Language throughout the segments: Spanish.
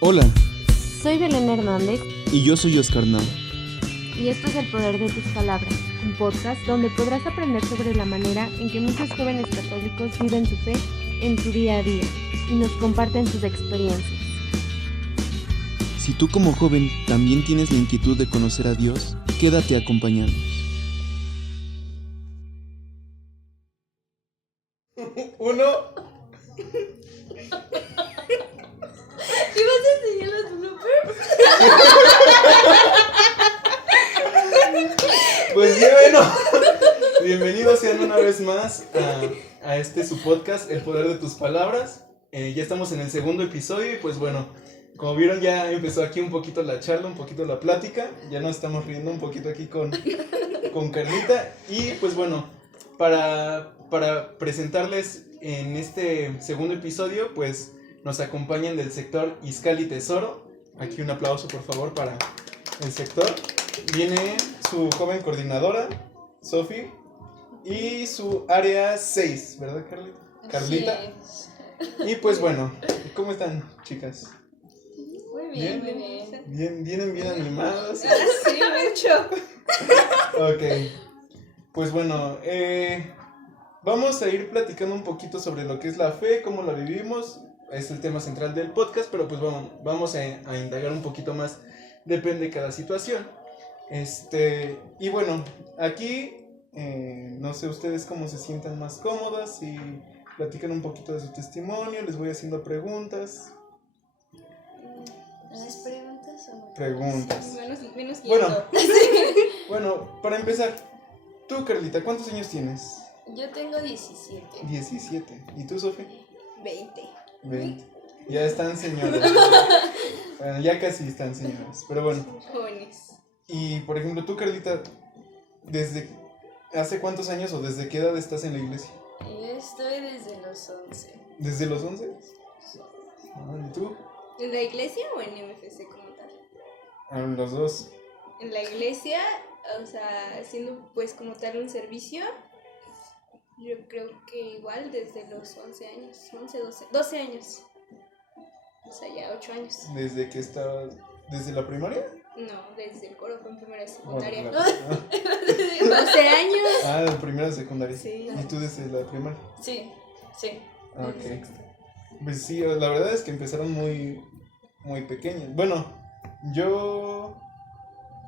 Hola, Soy Belén Hernández y yo soy Oscar Nava. y esto es El Poder de tus Palabras, un podcast donde podrás aprender sobre la manera en que muchos jóvenes católicos viven su fe en su día a día y nos comparten sus experiencias. Si tú como joven también tienes la inquietud de conocer a Dios, quédate a acompañarnos. Uno. ¿Y vas a enseñar los bloopers? Pues bueno, bienvenidos sean una vez más a este su podcast, El Poder de tus Palabras. Ya estamos en el segundo episodio y pues bueno, como vieron ya empezó aquí un poquito la charla, un poquito la plática. Ya nos estamos riendo un poquito aquí con Carlita. Y pues bueno, para presentarles en este segundo episodio, pues nos acompañan del sector Izcalli Tesoro. Aquí un aplauso por favor para el sector. Viene su joven coordinadora, Sofi, y su área 6, ¿verdad, Carlita? Carlita. Sí. Y pues bueno, ¿cómo están, chicas? Muy bien, muy bien. Vienen bien animadas. Sí, mucho. Ok, pues bueno, vamos a ir platicando un poquito sobre lo que es la fe, cómo la vivimos. Es el tema central del podcast, pero pues vamos a indagar un poquito más, depende de cada situación. Y bueno, aquí, no sé ustedes cómo se sientan más cómodas y platican un poquito de su testimonio, les voy haciendo preguntas. ¿Las preguntas o Preguntas. Menos Bueno, bueno, para empezar, tú, Carlita, ¿cuántos años tienes? Yo tengo 17. 17. ¿Y tú, Sofía? 20. 20. Ya están señoras. Bueno, ya casi están señoras. Pero bueno. Jóvenes. Y por ejemplo, tú, Carlita, ¿desde hace cuántos años o desde qué edad estás en la iglesia? Yo estoy desde los 11. ¿Desde los 11? ¿Y tú? ¿En la iglesia o en MFC como tal? Los dos. En la iglesia, o sea, haciendo pues como tal un servicio, yo creo que igual desde los 11 años, 11, 12 años. O sea, ya 8 años. ¿Desde que estabas? ¿Desde la primaria? No, desde el coro fue en primera y secundaria. Bueno, 12 años. de primera a secundaria. Sí. ¿Y tú desde la primaria? Sí. Ok. Pues sí, la verdad es que empezaron muy, muy pequeños. Bueno, yo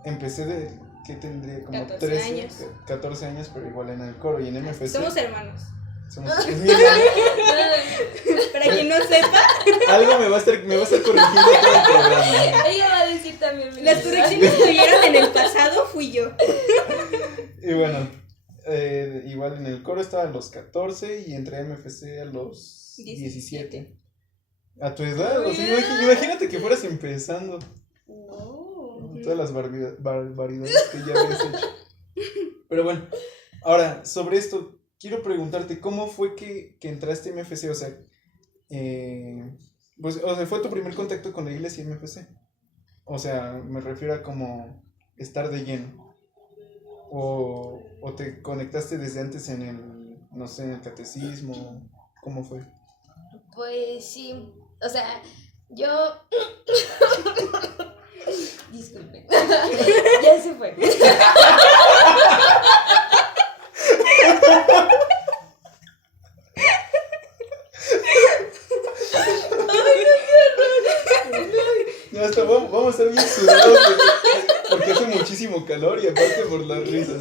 empecé ¿qué tendría? Como 14 13, años. 14 años, pero igual en el coro y en MFC. Somos hermanos. Es mi hermano. Para quien no sepa, Algo me va a estar corrigiendo todo el programa. Ella va a decir también. las correcciones que vieron en el pasado fui yo. Y bueno, igual en el coro estaba a los 14 y entré a MFC a los 17. A tu edad, o sea, imagínate que fueras empezando. No. Todas las barbaridades que ya habías hecho. Pero bueno, ahora, sobre esto, quiero preguntarte, ¿cómo fue que entraste a MFC? O sea, ¿fue tu primer contacto con la iglesia MFC? O sea, me refiero a como estar de lleno. ¿O te conectaste desde antes en el, no sé, en el catecismo? ¿Cómo fue? Pues sí. O sea, yo. Disculpen. Ya se fue. No, hasta vamos a estar bien sudados porque hace muchísimo calor y aparte por las risas.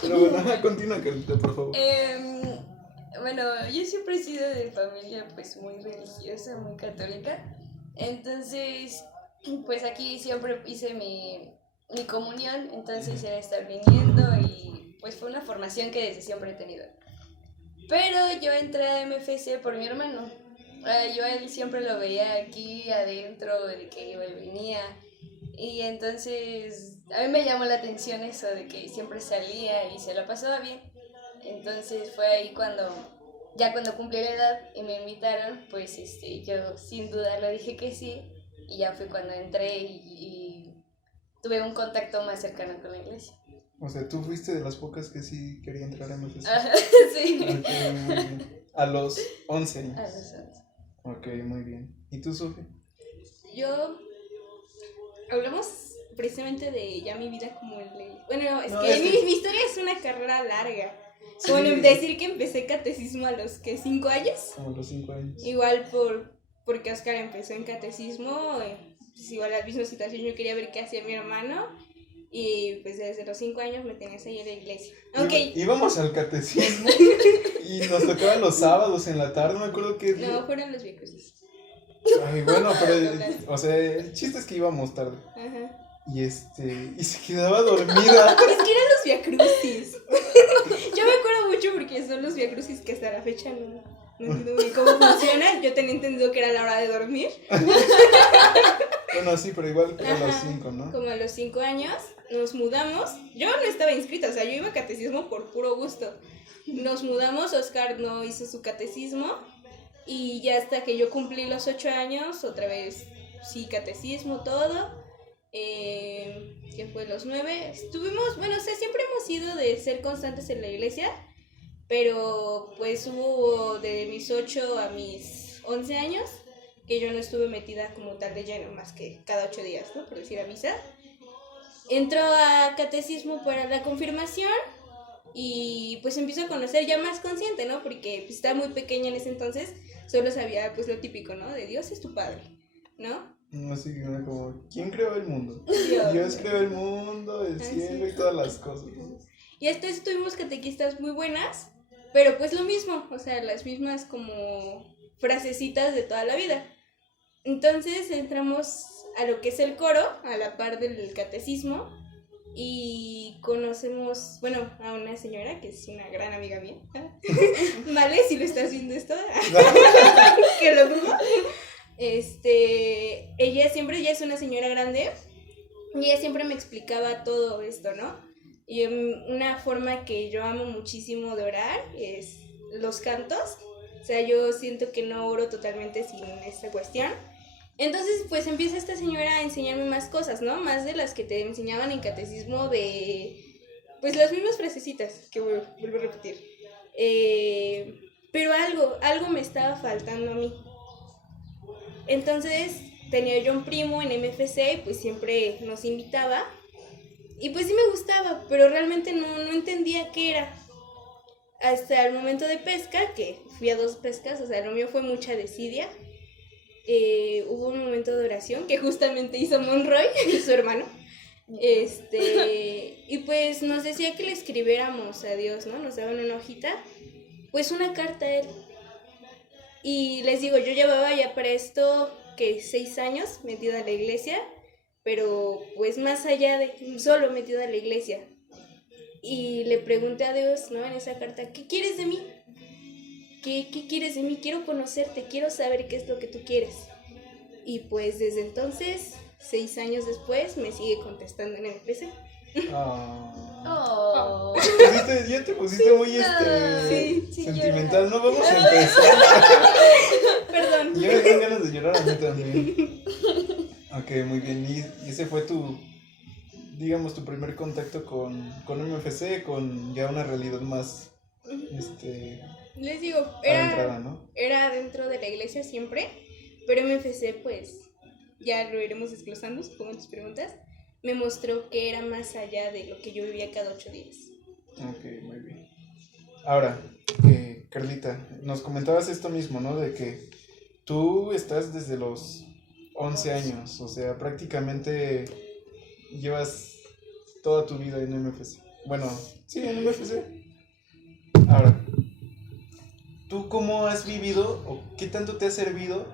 Pero bueno, continúa, Carlita, por favor. Bueno, yo siempre he sido de familia pues muy religiosa, muy católica. Entonces, pues aquí siempre hice mi comunión. Entonces era estar viniendo y pues fue una formación que desde siempre he tenido. Pero yo entré a MFC por mi hermano. Yo a él siempre lo veía aquí adentro, de que iba y venía. Y entonces a mí me llamó la atención eso de que siempre salía y se la pasaba bien. Entonces fue ahí cuando cumplí la edad y me invitaron, pues yo sin dudarlo dije que sí. Y ya fue cuando entré y tuve un contacto más cercano con la iglesia. O sea, tú fuiste de las pocas que sí quería entrar a MFC. Sí. Ok, muy bien. A los 11 años. A los 11. Ok, muy bien. ¿Y tú, Sofía? hablamos precisamente de ya mi vida como el de... Bueno, es No, que es que- mi historia es una carrera larga. Sí. Como decir que empecé catecismo a los, ¿qué? 5 años. Como los 5 años. Igual porque Oscar empezó en catecismo, pues igual la misma situación, yo quería ver qué hacía mi hermano. Y pues desde los 5 años me tenías ahí en la iglesia. Aunque Íbamos al catecismo y nos tocaban los sábados en la tarde, no me acuerdo qué día. no, fueron los viacrucis. Ay, bueno, pero, o sea, el chiste es que íbamos tarde. Ajá. Y se quedaba dormida. Es que eran los viacrucis. Yo me acuerdo mucho porque son los viacrucis que hasta la fecha no entiendo muy bien cómo funcionan. Yo tenía entendido que era la hora de dormir. Bueno, sí, pero igual a los Ajá. 5, ¿no? Como a los 5 años nos mudamos. Yo no estaba inscrita, o sea, yo iba a catecismo por puro gusto. Nos mudamos, Oscar no hizo su catecismo. Y ya hasta que yo cumplí los 8 años, otra vez, sí, catecismo, todo. Que fue los 9. Estuvimos, bueno, o sea, siempre hemos sido de ser constantes en la iglesia. Pero pues hubo de mis 8 a mis 11 años que yo no estuve metida como tal de lleno, más que cada 8 días, ¿no? Por decir a misa. Entró a catecismo para la confirmación y pues empiezo a conocer ya más consciente, ¿no? Porque pues, estaba muy pequeña en ese entonces, solo sabía pues lo típico, ¿no? De Dios es tu padre, ¿no? Así que era como, ¿quién creó el mundo? Dios. Dios creó el mundo, el Así cielo y es. todas las cosas, ¿no? Y hasta eso tuvimos catequistas muy buenas, pero pues lo mismo, o sea, las mismas como frasecitas de toda la vida. Entonces entramos a lo que es el coro, a la par del catecismo, y conocemos, bueno, a una señora que es una gran amiga mía. Vale, si lo estás viendo esto, que lo dudo. Ella siempre, ya es una señora grande, y ella siempre me explicaba todo esto, ¿no? Y una forma que yo amo muchísimo de orar es los cantos. O sea, yo siento que no oro totalmente sin esta cuestión. Entonces, pues empieza esta señora a enseñarme más cosas, ¿no? Más de las que te enseñaban en catecismo de... Pues las mismas frasecitas que vuelvo a repetir. Pero algo me estaba faltando a mí. Entonces, tenía yo un primo en MFC, pues siempre nos invitaba. Y pues sí me gustaba, pero realmente no entendía qué era. Hasta el momento de pesca, que fui a 2 pescas, o sea, lo mío fue mucha desidia. Hubo un momento de oración que justamente hizo Monroy, su hermano. Y pues nos decía que le escribiéramos a Dios, ¿no? Nos daban una hojita, pues una carta a él. Y les digo, yo llevaba ya para esto, que 6 años metida en la iglesia, pero pues más allá de solo metida en la iglesia. Y le pregunté a Dios, ¿no? En esa carta, ¿qué quieres de mí? ¿Qué quieres de mí? Quiero conocerte, quiero saber qué es lo que tú quieres. Y pues desde entonces, 6 años después, me sigue contestando en MPC. Oh. Ya te pusiste muy sí, sentimental, ¿no? Vamos a empezar. Perdón. Ya me dan ganas de llorar a mí también. Ok, muy bien. Y ese fue tu primer contacto con MFC, con ya una realidad más Les digo, adentrada, ¿no? era dentro de la iglesia siempre, pero MFC, pues, ya lo iremos desglosando, supongo en tus preguntas, me mostró que era más allá de lo que yo vivía cada 8 días. Ok, muy bien. Ahora, Carlita, nos comentabas esto mismo, ¿no? De que tú estás desde los 11 años, o sea, prácticamente llevas toda tu vida en MFC. Bueno, sí, en MFC. Ahora, ¿tú cómo has vivido o qué tanto te ha servido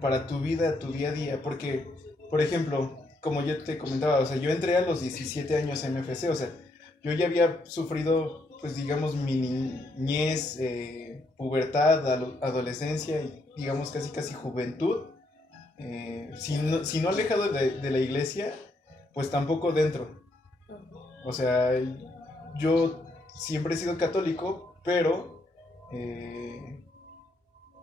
para tu vida, tu día a día? Porque, por ejemplo, como yo te comentaba, o sea, yo entré a los 17 años a MFC, o sea, yo ya había sufrido, pues digamos, mi niñez, pubertad, adolescencia y digamos casi juventud, si no alejado de la iglesia, pues tampoco dentro. O sea, yo siempre he sido católico, pero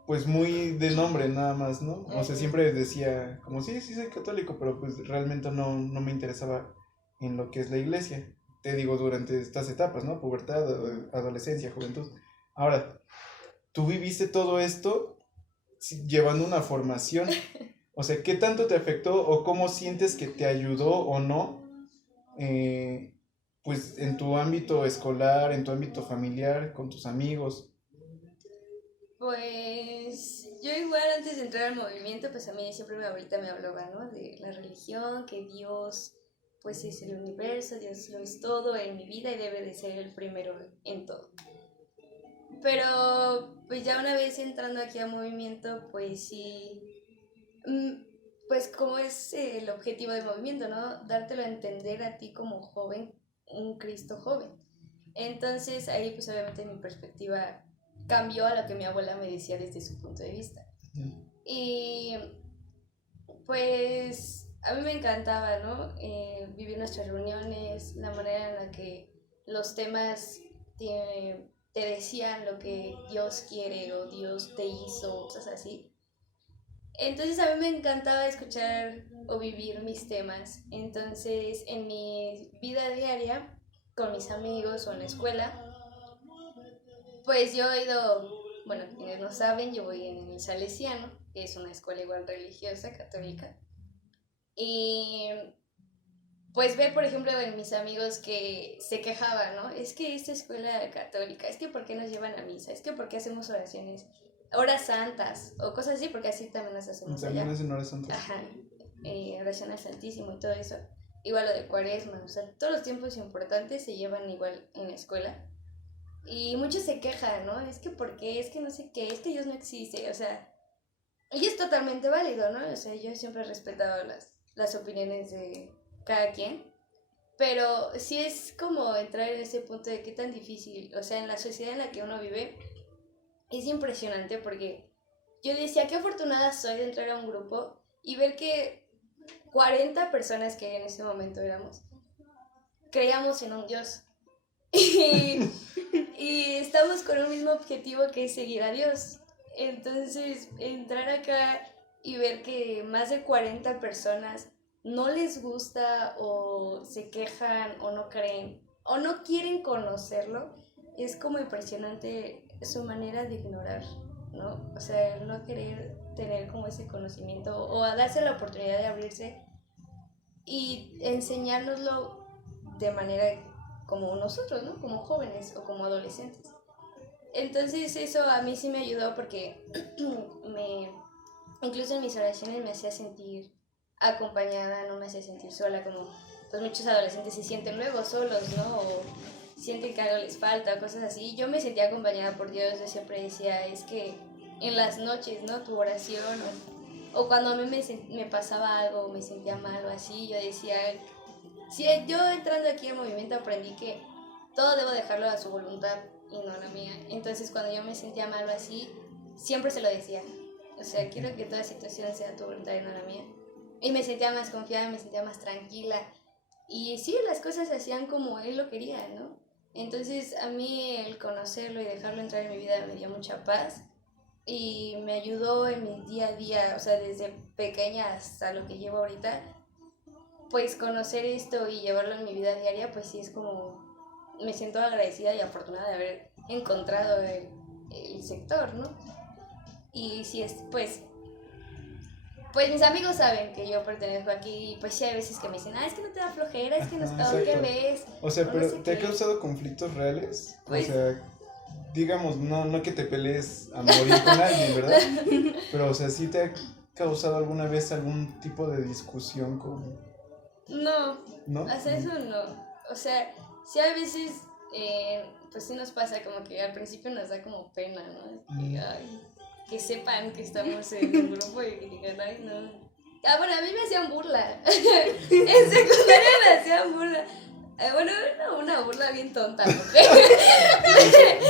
pues muy de nombre nada más, ¿no? O sea, siempre decía como sí soy católico, pero pues realmente no me interesaba en lo que es la iglesia. Te digo, durante estas etapas, ¿no? Pubertad, adolescencia, juventud. Ahora, tú viviste todo esto llevando una formación. O sea, ¿qué tanto te afectó o cómo sientes que te ayudó o no? Pues en tu ámbito escolar, en tu ámbito familiar, con tus amigos. Pues yo igual antes de entrar al movimiento, pues a mí siempre mi abuelita me hablaba, ¿no? De la religión, que Dios pues es el universo, Dios lo es todo en mi vida y debe de ser el primero en todo. Pero pues ya una vez entrando aquí al movimiento, pues sí, pues como es el objetivo del movimiento, ¿no? Dártelo a entender a ti como joven, un Cristo joven. Entonces ahí pues obviamente mi perspectiva cambió a lo que mi abuela me decía desde su punto de vista. Y pues a mí me encantaba, ¿no? Vivir nuestras reuniones, la manera en la que los temas te decían lo que Dios quiere o Dios te hizo, cosas así. Entonces a mí me encantaba escuchar o vivir mis temas. Entonces en mi vida diaria, con mis amigos o en la escuela, pues yo he ido, bueno, quienes no saben, yo voy en el Salesiano, que es una escuela igual religiosa, católica. Y pues ver, por ejemplo, en mis amigos que se quejaban, ¿no? Es que esta escuela católica, es que ¿por qué nos llevan a misa? Es que ¿por qué hacemos oraciones? Horas santas o cosas así, porque así también las hacemos También allá. hacen horas santas. Ajá, oración al Santísimo y todo eso. Igual lo de Cuaresma, o sea, todos los tiempos importantes se llevan igual en la escuela. Y muchos se quejan, ¿no? Es que ¿por qué? Es que no sé qué, es que Dios no existe, o sea, y es totalmente válido, ¿no? O sea, yo siempre he respetado las opiniones de cada quien, pero sí es como entrar en ese punto de qué tan difícil, o sea, en la sociedad en la que uno vive, es impresionante porque yo decía, qué afortunada soy de entrar a un grupo y ver que 40 personas que en ese momento éramos, creíamos en un Dios. Y estamos con un mismo objetivo que es seguir a Dios. Entonces, entrar acá y ver que más de 40 personas no les gusta o se quejan o no creen o no quieren conocerlo, es como impresionante su manera de ignorar, ¿no? O sea, el no querer tener como ese conocimiento o a darse la oportunidad de abrirse y enseñárnoslo de manera como nosotros, ¿no? Como jóvenes o como adolescentes. Entonces eso a mí sí me ayudó porque incluso en mis oraciones me hacía sentir acompañada, no me hacía sentir sola, como pues muchos adolescentes se sienten luego solos, ¿no? O sienten que algo les falta, cosas así. Yo me sentía acompañada por Dios, yo siempre decía, es que en las noches, ¿no? Tu oración o cuando a mí me pasaba algo, me sentía mal o así, yo decía, si yo entrando aquí al movimiento aprendí que todo debo dejarlo a su voluntad y no a la mía. Entonces cuando yo me sentía mal o así, siempre se lo decía. O sea, quiero que toda situación sea tu voluntad y no la mía. Y me sentía más confiada, me sentía más tranquila. Y sí, las cosas se hacían como él lo quería, ¿no? Entonces a mí el conocerlo y dejarlo entrar en mi vida me dio mucha paz. Y me ayudó en mi día a día, o sea, desde pequeña hasta lo que llevo ahorita, pues conocer esto y llevarlo en mi vida diaria, pues sí es como, me siento agradecida y afortunada de haber encontrado el sector, ¿no? Y sí es, pues mis amigos saben que yo pertenezco aquí y pues sí hay veces que me dicen, es que no te da flojera, es que no sabes qué ves. O sea, pero no sé ¿te ha qué. causado conflictos reales? Pues, o sea, digamos, no que te pelees a morir con alguien, ¿verdad? Pero, o sea, ¿sí te ha causado alguna vez algún tipo de discusión con...? no, hasta eso no. O sea, sí a veces, pues sí nos pasa como que al principio nos da como pena, ¿no? Que sepan que estamos en un grupo y que digan, ay, no. Bueno, a mí me hacían burla. En secundaria me hacían burla. Bueno, una burla bien tonta, ¿no?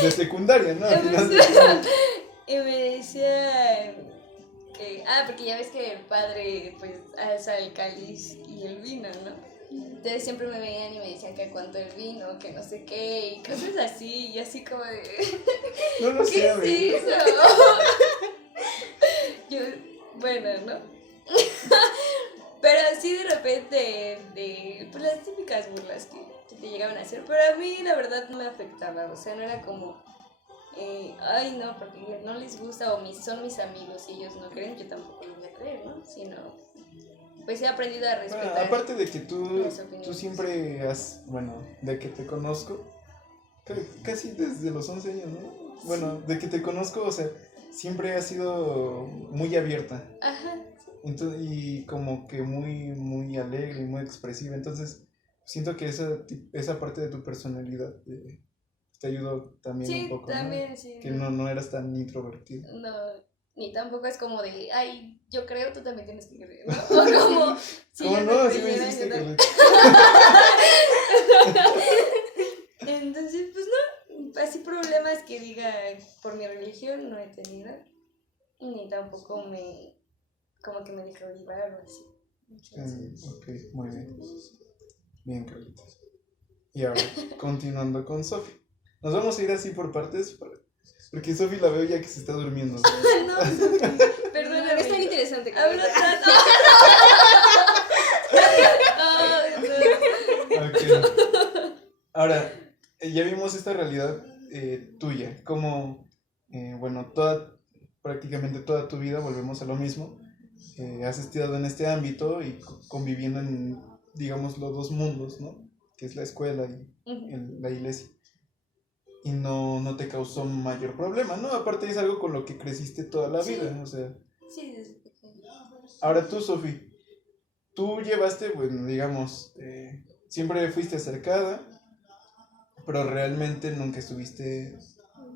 De secundaria, ¿no? Al final de... Y me decían que, porque ya ves que el padre pues alza el cáliz y el vino, ¿no? Entonces siempre me veían y me decían que cuánto el vino, que no sé qué, y cosas así, y así como de... No lo sé, ¿Qué es eso? Yo, bueno, ¿no? Pero así de repente, pues las típicas burlas que te llegaban a hacer, pero a mí la verdad no me afectaba, o sea, no era como ay no, porque no les gusta o son mis amigos y ellos no creen, yo tampoco les voy a creer, ¿no? Sino, pues he aprendido a respetar. Bueno, aparte de que tú las opiniones. siempre has, bueno, de que te conozco, casi desde los 11 años, ¿no? Bueno, de que te conozco, o sea, siempre has sido muy abierta. Ajá. Entonces, y como que muy, muy alegre y muy expresiva. Entonces, siento que esa parte de tu personalidad te ayudó también Sí, un poco, también, ¿no? sí. Que no eras tan introvertida. No, ni tampoco es como de, ay, yo creo, tú también tienes que creer, ¿no? O como, si ¿Cómo ellos no? Así me creyeran, hiciste, yo también. Carlita. Entonces, pues no, así problemas que diga por mi religión no he tenido, ni tampoco como que me dejó llevar o así. Entonces, Ok, muy bien. Bien, Carlita. Y ahora, continuando con Sofi. Nos vamos a ir así por partes, porque Sofi la veo ya que se está durmiendo. no, No, perdóname. no es tan interesante. Hablo Carlita. tanto. Ay, no. Ok. Ahora, ya vimos esta realidad tuya, como, bueno, prácticamente toda tu vida, volvemos a lo mismo, has estado en este ámbito y conviviendo en, digamos, los dos mundos, ¿no? Que es la escuela y la iglesia. Y no te causó mayor problema, ¿no? Aparte es algo con lo que creciste toda la Sí. vida, o sea. Sí, desde pequeña. Ahora tú, Sofi, tú llevaste, bueno, digamos, siempre fuiste acercada, pero realmente nunca estuviste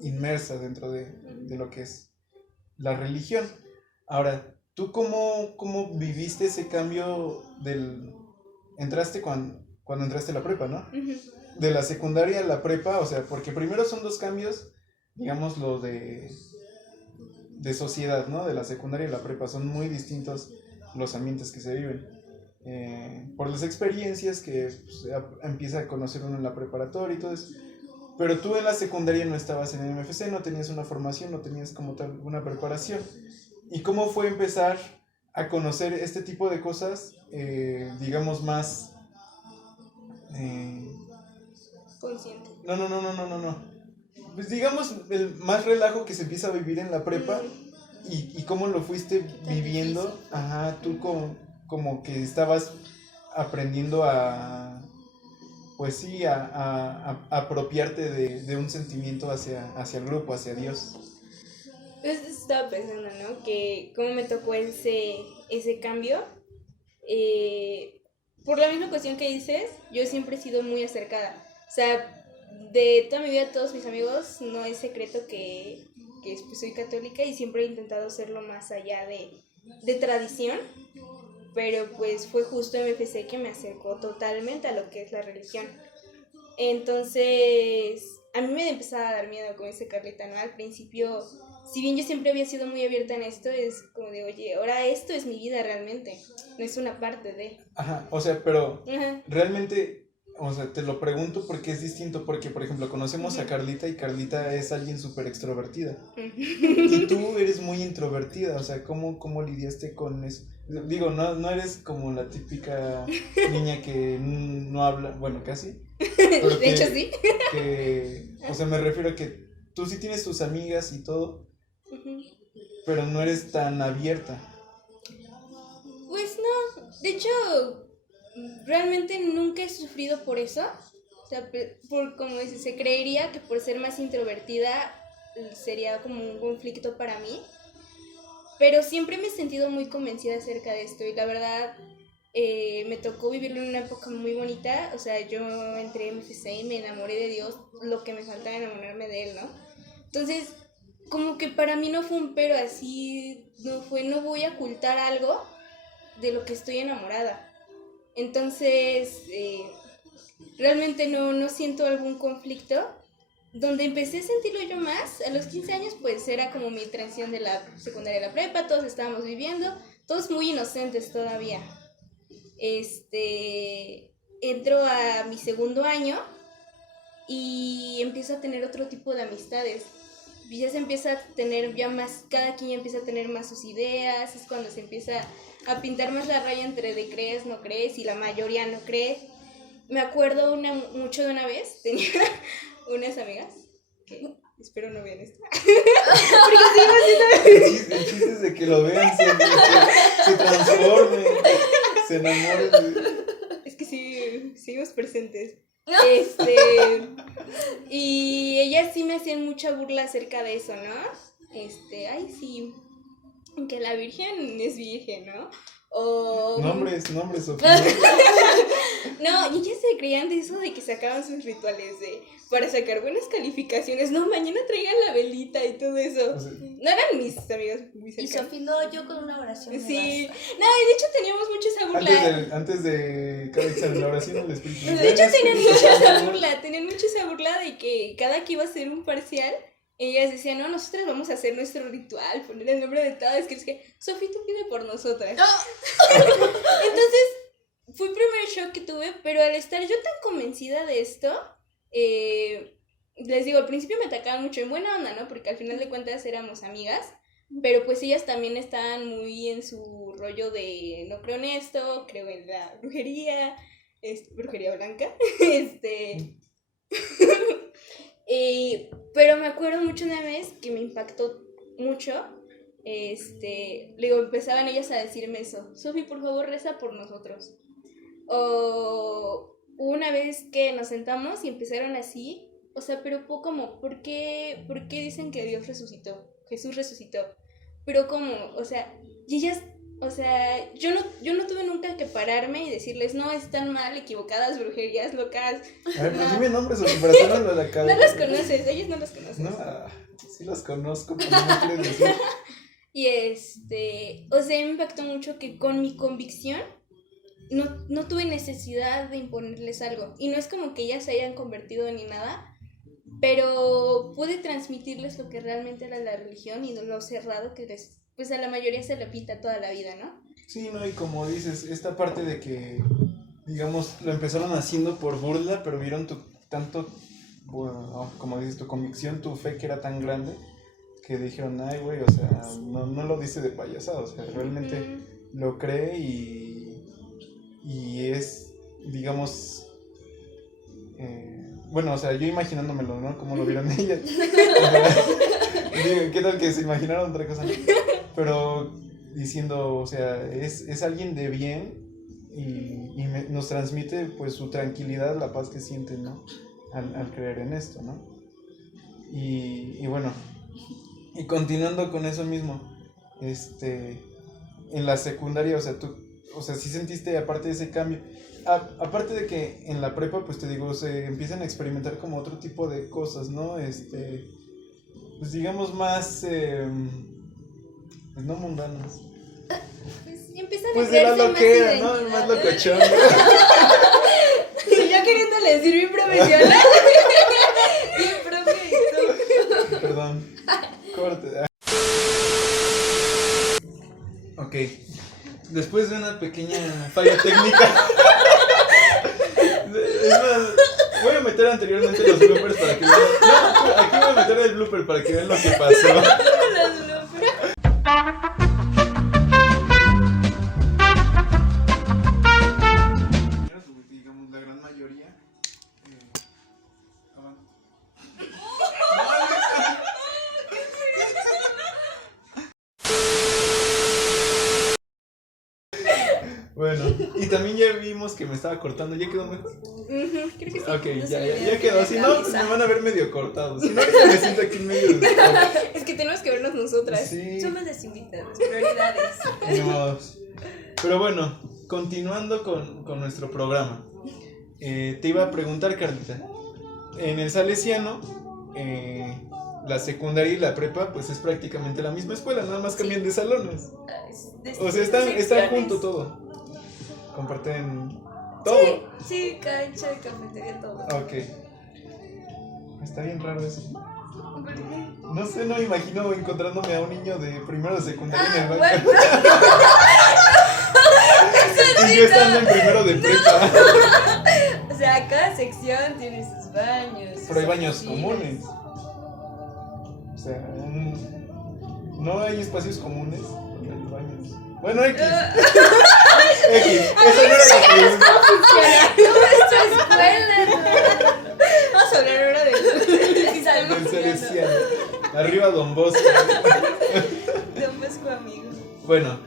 inmersa dentro de lo que es la religión. Ahora, ¿tú cómo viviste ese cambio entraste cuando entraste a la prepa, ¿no? Ujú. De la secundaria a la prepa, o sea, porque primero son dos cambios, digamos, lo de sociedad, ¿no? De la secundaria a la prepa, son muy distintos los ambientes que se viven. Por las experiencias que pues, empieza a conocer uno en la preparatoria y todo eso. Pero tú en la secundaria no estabas en el MFC, no tenías una formación, no tenías como tal una preparación. ¿Y cómo fue empezar a conocer este tipo de cosas, digamos, más... Consciente. No. Pues digamos, el más relajo que se empieza a vivir en la prepa y cómo lo fuiste viviendo. Difícil. Ajá, tú como que estabas aprendiendo a, pues sí, a apropiarte de un sentimiento hacia el grupo, hacia Dios. Pues estaba pensando, ¿no? Que cómo me tocó ese cambio. Por la misma cuestión que dices, yo siempre he sido muy acercada. O sea, de toda mi vida, todos mis amigos, no es secreto que pues, soy católica y siempre he intentado serlo más allá de tradición. Pero pues fue justo MFC que me acercó totalmente a lo que es la religión. Entonces, a mí me empezaba a dar miedo, como dice Carlita, ¿no? Al principio, si bien yo siempre había sido muy abierta en esto, es como de, oye, ahora esto es mi vida realmente, no es una parte de... Ajá, o sea, pero Ajá. realmente, o sea, te lo pregunto porque es distinto, porque por ejemplo conocemos a Carlita y Carlita es alguien súper extrovertida y tú eres muy introvertida, o sea, ¿cómo lidiaste con eso? Digo, no eres como la típica niña que no habla, bueno, casi, pero De hecho, sí. o sea, me refiero a que tú sí tienes tus amigas y todo, Ujú. pero no eres tan abierta. Pues no, de hecho, realmente nunca he sufrido por eso. O sea, como dices, se creería que por ser más introvertida sería como un conflicto para mí. Pero siempre me he sentido muy convencida acerca de esto y la verdad me tocó vivirlo en una época muy bonita. O sea, yo entré en MFC y me enamoré de Dios, lo que me faltaba enamorarme de Él, ¿no? Entonces, como que para mí no fue un pero así, no voy a ocultar algo de lo que estoy enamorada. Entonces, realmente no siento algún conflicto. Donde empecé a sentirlo yo más, a los 15 años, pues era como mi transición de la secundaria a la prepa, todos estábamos viviendo, todos muy inocentes todavía. Entro a mi segundo año y empiezo a tener otro tipo de amistades. Ya se empieza a tener ya más, cada quien ya empieza a tener más sus ideas, es cuando se empieza a pintar más la raya entre de crees, no crees, y la mayoría no cree. Me acuerdo mucho de una vez, tenía unas amigas que Espero no vean esto. El chiste es de que lo vean, se transformen, se enamoren. Es que sí, seguimos presentes. Y ellas sí me hacían mucha burla acerca de eso, ¿no? Ay, sí, que la virgen es virgen, ¿no? O... Nombres, Sofía. No, y ellas se creían de eso de que sacaban sus rituales para sacar buenas calificaciones. No, mañana traigan la velita y todo eso. O sea, No eran mis amigas muy Y cercanas. Sofi, no, yo con una oración. Sí, no, y de hecho teníamos mucho esa burla. antes de cada examen, la oración al Espíritu. De hecho tenían mucho esa burla de que cada que iba a ser un parcial, ellas decían, no, nosotras vamos a hacer nuestro ritual, poner el nombre de todas, que es que, Sofi, tú pide por nosotras. Entonces, fue el primer shock que tuve, pero al estar yo tan convencida de esto, les digo, al principio me atacaban mucho en buena onda, ¿no? Porque al final de cuentas éramos amigas, pero pues ellas también estaban muy en su rollo de, no creo en esto, creo en la brujería, brujería blanca, pero me acuerdo mucho una vez que me impactó mucho, le digo, empezaban ellas a decirme eso, Sofi, por favor, reza por nosotros. O una vez que nos sentamos y empezaron así, o sea, pero como, ¿por qué dicen que Dios resucitó? Jesús resucitó. Pero ¿cómo? O sea, y ellas, o sea, yo no tuve nunca que pararme y decirles, no, están mal, equivocadas, brujerías locas. A ver, pues No. dime nombres o para hacerlo a la cara. No los conoces, ellos no los conocen. No, sí los conozco, pero no me quieres decir. Y o sea, me impactó mucho que con mi convicción no tuve necesidad de imponerles algo. Y no es como que ellas se hayan convertido ni nada, pero pude transmitirles lo que realmente era la religión y lo cerrado que pues a la mayoría se le pinta toda la vida, ¿no? Sí, no, y como dices, esta parte de que, digamos, lo empezaron haciendo por burla, pero vieron bueno, como dices, tu convicción, tu fe que era tan grande, que dijeron, ay, güey, o sea, no lo dice de payasada, o sea, realmente lo cree y es, digamos, bueno, o sea, yo imaginándomelo, ¿no? Como lo vieron ellas. Digo, ¿qué tal que se imaginaron otra cosa? Pero diciendo, o sea, es alguien de bien y nos transmite pues su tranquilidad, la paz que sienten, ¿no? Al creer en esto, ¿no? Y bueno, y continuando con eso mismo, en la secundaria, o sea, sí sentiste, aparte de ese cambio, aparte de que en la prepa, pues te digo, se empiezan a experimentar como otro tipo de cosas, ¿no? Pues digamos más, pues no mundanas. Pues empiezan a Pues de la creerse loquera, más ¿no? Más identidad. locochón. Y yo queriéndole decir bien profesional. Bien profe, Perdón. Corte. Ok. Después de una pequeña falla técnica. Es más, voy a meter anteriormente los bloopers para que vean. No, aquí voy a meter el blooper para que vean lo que pasó. Digamos, la gran mayoría. Bueno, y también ya vimos que me estaba cortando, ¿ya quedó mejor? Creo que sí. Ok, No ya quedó, si no, pues me van a ver medio cortado, si no, ahorita me siento aquí en medio de... Es que tenemos que vernos nosotras. Sí, Somos las invitadas, prioridades. ni modos. Pero bueno, continuando con nuestro programa, te iba a preguntar, Carlita, en el Salesiano, la secundaria y la prepa, pues es prácticamente la misma escuela, nada más cambian de salones. O sea, están juntos todo. Comparten todo. Sí, cancha, cafetería, todo. Ok. Está bien raro eso. ¿Por qué? No sé, no me imagino encontrándome a un niño de primero o secundaria en el banco. Bueno, Y yo estando en primero de prepa. o sea, cada sección tiene sus baños. Pero hay sus baños cocinas. comunes. O sea, no hay espacios comunes donde hay baños. Bueno, X. X. Esa no era la pregunta. ¿Cómo es tu escuela? Vamos a hablar ahora de Del Salesiano. Arriba Don Bosco. Don Bosco amigo. Bueno,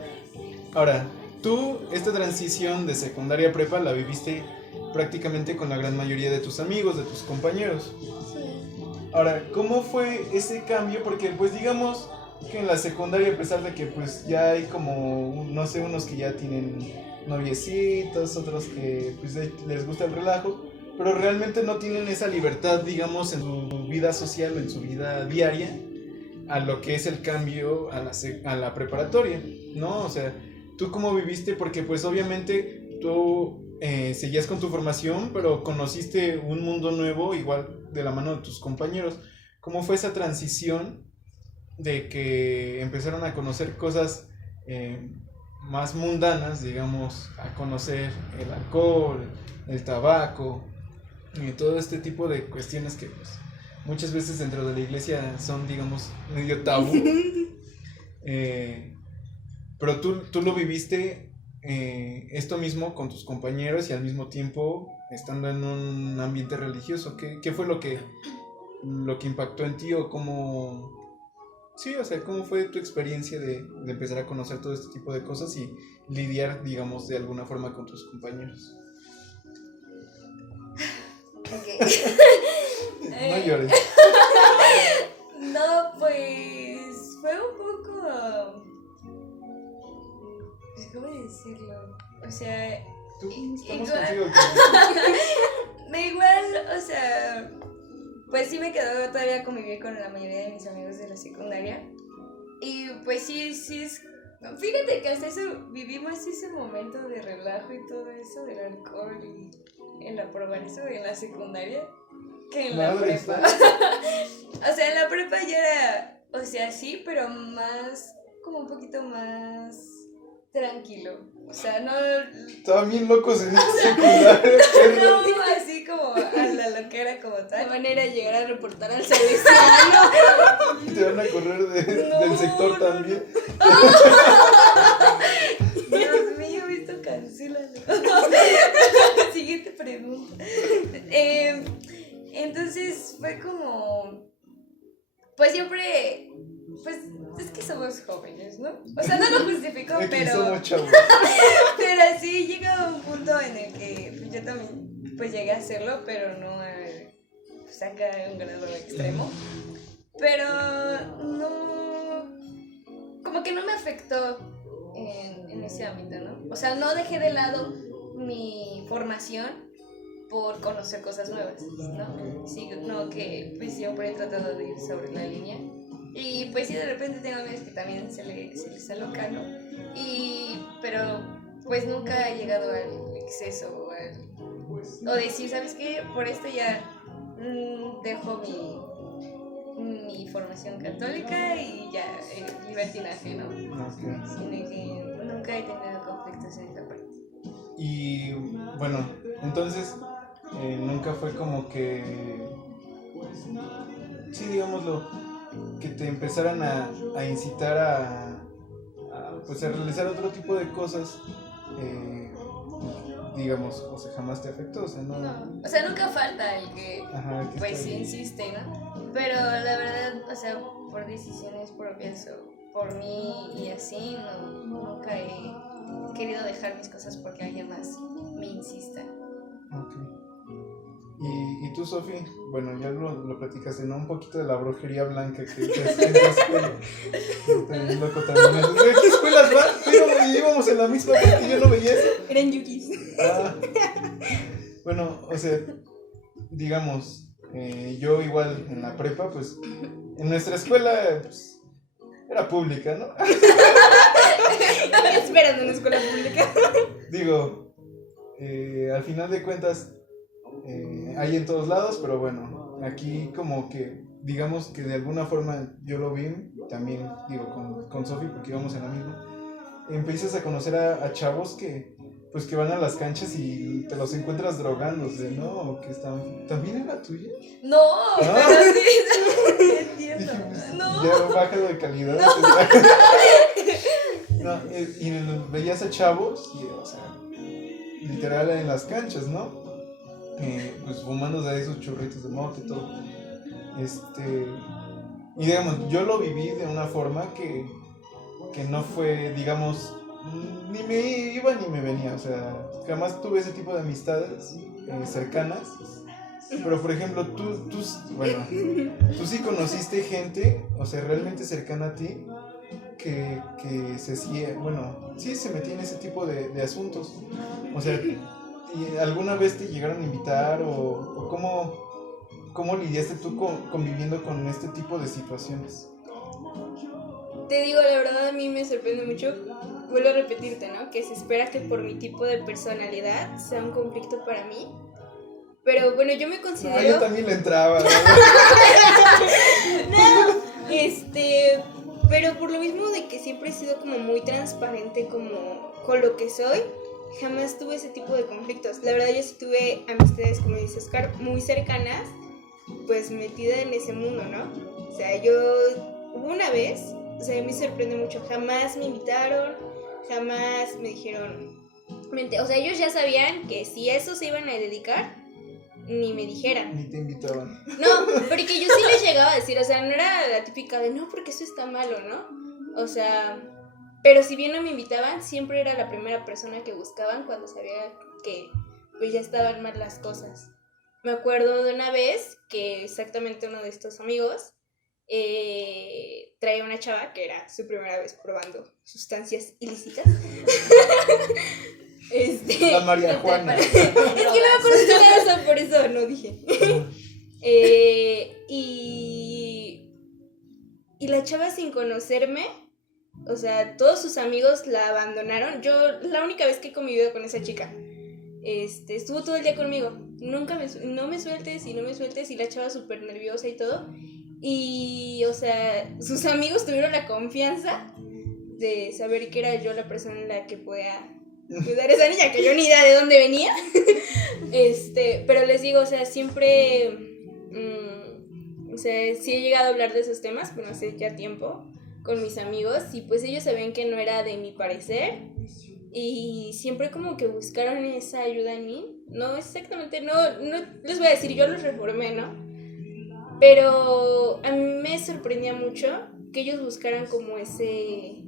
ahora, tú esta transición de secundaria a prepa la viviste prácticamente con la gran mayoría de tus amigos, de tus compañeros. Ahora, ¿cómo fue ese cambio? Porque pues digamos que en la secundaria, a pesar de que pues ya hay como, no sé, unos que ya tienen noviecitos, otros que pues les gusta el relajo, pero realmente no tienen esa libertad, digamos, en su vida social o en su vida diaria, a lo que es el cambio a la preparatoria, ¿no? O sea, ¿tú cómo viviste? Porque pues obviamente tú seguías con tu formación, pero conociste un mundo nuevo, igual de la mano de tus compañeros. ¿Cómo fue esa transición de que empezaron a conocer cosas más mundanas, digamos, a conocer el alcohol, el tabaco y todo este tipo de cuestiones que pues, muchas veces dentro de la iglesia son, digamos, medio tabú? Pero tú lo viviste esto mismo con tus compañeros y al mismo tiempo estando en un ambiente religioso. ¿Qué fue lo que impactó en ti o cómo... Sí, o sea, ¿cómo fue tu experiencia de empezar a conocer todo este tipo de cosas y lidiar, digamos, de alguna forma con tus compañeros? Ok. No llores. No, pues fue un poco... ¿Cómo decirlo? O sea... Tú, estamos igual. contigo. Igual, o sea... Pues sí me quedó todavía convivir con la mayoría de mis amigos de la secundaria. Y pues sí es... Fíjate que hasta eso vivimos ese momento de relajo y todo eso del alcohol y el aprobar eso en la secundaria que en la prepa. O sea, en la prepa ya era, o sea, sí, pero más, como un poquito más tranquilo. O sea, no... Estaban bien locos en esa secundaria. No, así como a la loquera como De tal. manera de llegar a reportar al salesiano. Te van a correr del sector también. Dios mío, esto cancélalo. Siguiente pregunta. Entonces fue como... Pues siempre... Pues es que somos jóvenes, ¿no? O sea, no lo justifico, Aquí pero... somos chavos. Pero sí llega un punto en el que pues, yo también pues llegué a hacerlo, pero no pues, acá a un grado extremo. Pero no... Como que no me afectó en ese ámbito, ¿no? O sea, no dejé de lado mi formación por conocer cosas nuevas, ¿no? Sí, no, que pues siempre he tratado de ir sobre la línea. Y pues sí, de repente tengo amigos que también se les aloca, ¿no? Pero pues nunca he llegado al exceso o decir, ¿sabes qué? Por esto ya dejo mi formación católica y ya libertinaje, ¿no? Okay. Sino que nunca he tenido conflictos en esta parte. Y bueno, entonces nunca fue como que, sí, digámoslo, que te empezaran a incitar pues a realizar otro tipo de cosas, digamos, o sea, jamás te afectó, o sea, no. O sea, nunca falta el que Ajá, que pues está sí bien. insiste, ¿no? Pero la verdad, o sea, por decisiones propias o por mí y así, nunca he querido dejar mis cosas porque alguien más me insista. Okay. Y tú, Sofi, bueno, ya lo platicaste, ¿no? Un poquito de la brujería blanca que hacías en la escuela. Está bien loco también. ¿De qué escuelas van? Íbamos en la misma porque yo no veía eso. Eran yukis. Bueno, o sea, digamos, yo igual en la prepa, pues, en nuestra escuela, pues, era pública, ¿no? Esperando en una escuela pública. Digo, al final de cuentas, hay en todos lados, pero bueno, aquí como que, digamos que de alguna forma yo lo vi, también, digo, con Sofi, porque íbamos en la misma, empiezas a conocer a chavos que, pues, que van a las canchas y te los encuentras drogándose, ¿no? O que están... ¿También era tuya? No, pero sí, entiendo. Dije, pues, No. ya baja de calidad. No, y veías a chavos, y, o sea, literal en las canchas, ¿no? Pues fumando de esos churritos de moto y todo. Y digamos, yo lo viví de una forma que no fue, digamos, ni me iba ni me venía, o sea, jamás tuve ese tipo de amistades cercanas. Pero por ejemplo, bueno, tú sí conociste gente, o sea, realmente cercana a ti, que se metía en ese tipo de asuntos. O sea, ¿y alguna vez te llegaron a invitar o cómo lidiaste tú conviviendo con este tipo de situaciones? Te digo, la verdad a mí me sorprende mucho, vuelvo a repetirte, ¿no? Que se espera que por mi tipo de personalidad sea un conflicto para mí. Pero bueno, yo me considero... yo también le entraba. Pero por lo mismo de que siempre he sido como muy transparente como con lo que soy, jamás tuve ese tipo de conflictos. La verdad yo sí tuve amistades, como dice Oscar, muy cercanas, pues metida en ese mundo, ¿no? O sea, hubo una vez, o sea, me sorprende mucho, jamás me invitaron, jamás me dijeron, o sea, ellos ya sabían que si a eso se iban a dedicar, ni me dijeran. Ni te invitaban. No, porque yo sí les llegaba a decir, o sea, no era la típica de no, porque eso está malo, ¿no? O sea, pero si bien no me invitaban, siempre era la primera persona que buscaban cuando sabía que pues ya estaban mal las cosas. Me acuerdo de una vez que exactamente uno de estos amigos traía una chava que era su primera vez probando sustancias ilícitas. La María Juana. Es que no me acuerdo si era eso, por eso no dije. Y la chava, sin conocerme, o sea, todos sus amigos la abandonaron. Yo, la única vez que he convivido con esa chica, estuvo todo el día conmigo. No me sueltes, y la chava súper nerviosa y todo. Y, o sea, sus amigos tuvieron la confianza de saber que era yo la persona en la que podía cuidar a esa niña, que yo ni idea de dónde venía. Pero les digo, o sea, siempre, o sea, sí he llegado a hablar de esos temas, pero hace ya tiempo, con mis amigos, y pues ellos sabían que no era de mi parecer, y siempre como que buscaron esa ayuda en mí. No exactamente, no les voy a decir, yo los reformé, ¿no? Pero a mí me sorprendía mucho que ellos buscaran como ese...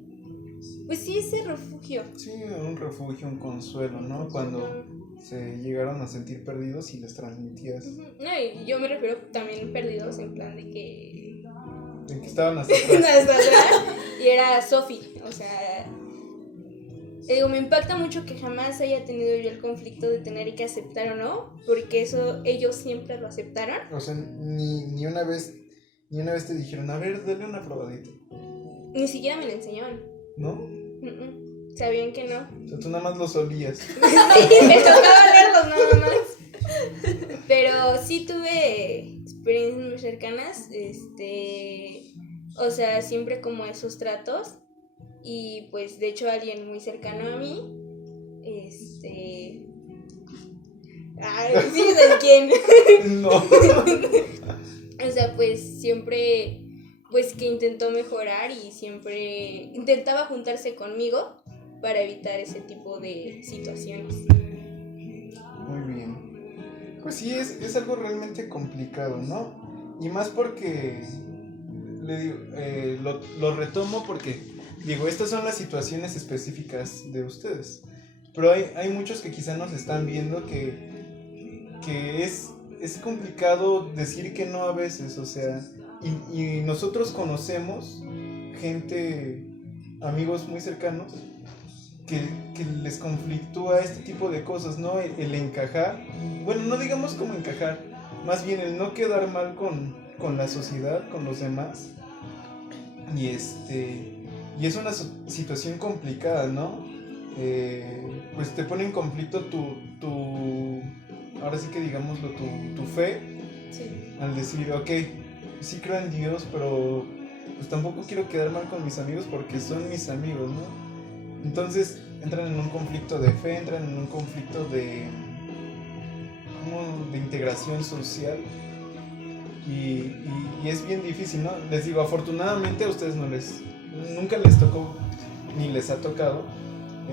Pues sí, ese refugio. Sí, un refugio, un consuelo, ¿no? Cuando se llegaron a sentir perdidos y les transmitías. No, y yo me refiero también perdidos en plan de que... En que estaban hasta atrás. Y era Sofi, o sea... Digo, me impacta mucho que jamás haya tenido yo el conflicto de tener que aceptar o no, porque eso ellos siempre lo aceptaron. O sea, ni una vez te dijeron, a ver, dale una probadita. Ni siquiera me lo enseñaban. ¿No? Sabían que no. O sea, tú nada más los olías. Sí, me tocaba verlos nada más. Pero sí tuve experiencias muy cercanas, o sea, siempre como esos tratos. Y pues de hecho alguien muy cercano a mí, ay, ¿sí sabes quién? No. O sea, pues siempre, pues que intentó mejorar y siempre intentaba juntarse conmigo para evitar ese tipo de situaciones. Muy bien. Pues sí, es algo realmente complicado, ¿no? Y más porque, le digo, lo retomo porque... Digo, estas son las situaciones específicas de ustedes, pero hay muchos que quizá nos están viendo que es complicado decir que no a veces, o sea, y nosotros conocemos gente, amigos muy cercanos, que les conflictúa este tipo de cosas, ¿no? El encajar, bueno, no digamos como encajar, más bien el no quedar mal con la sociedad, con los demás, y es una situación complicada, ¿no? Pues te pone en conflicto ahora sí que digámoslo, tu fe. Sí. Al decir, ok, sí creo en Dios, pero pues tampoco quiero quedar mal con mis amigos porque son mis amigos, ¿no? Entonces entran en un conflicto de fe, entran en un conflicto de integración social. Y es bien difícil, ¿no? Les digo, afortunadamente a ustedes nunca les tocó ni les ha tocado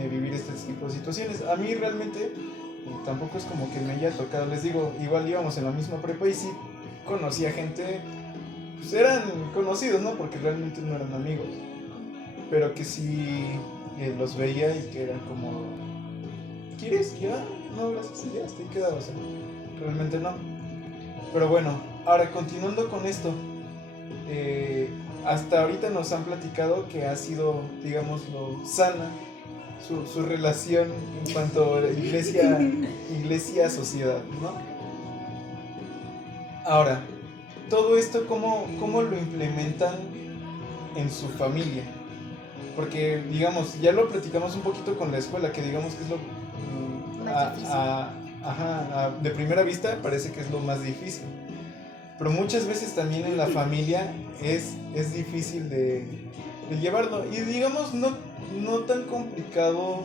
vivir este tipo de situaciones. A mí realmente tampoco es como que me haya tocado. Les digo, igual íbamos en la misma prepa y sí conocía gente pues eran conocidos, ¿no? Porque realmente no eran amigos. Pero que sí los veía y que eran como, ¿quieres? Ya, no, gracias, ya estoy quedado, o sea, realmente no. Pero bueno, ahora continuando con esto, hasta ahorita nos han platicado que ha sido, digámoslo, sana su relación en cuanto a iglesia-sociedad, ¿no? Ahora, todo esto, ¿cómo lo implementan en su familia? Porque, digamos, ya lo platicamos un poquito con la escuela, que digamos que es lo... Más difícil. De primera vista parece que es lo más difícil. Pero muchas veces también en la familia es difícil de llevarlo. Y digamos, no tan complicado,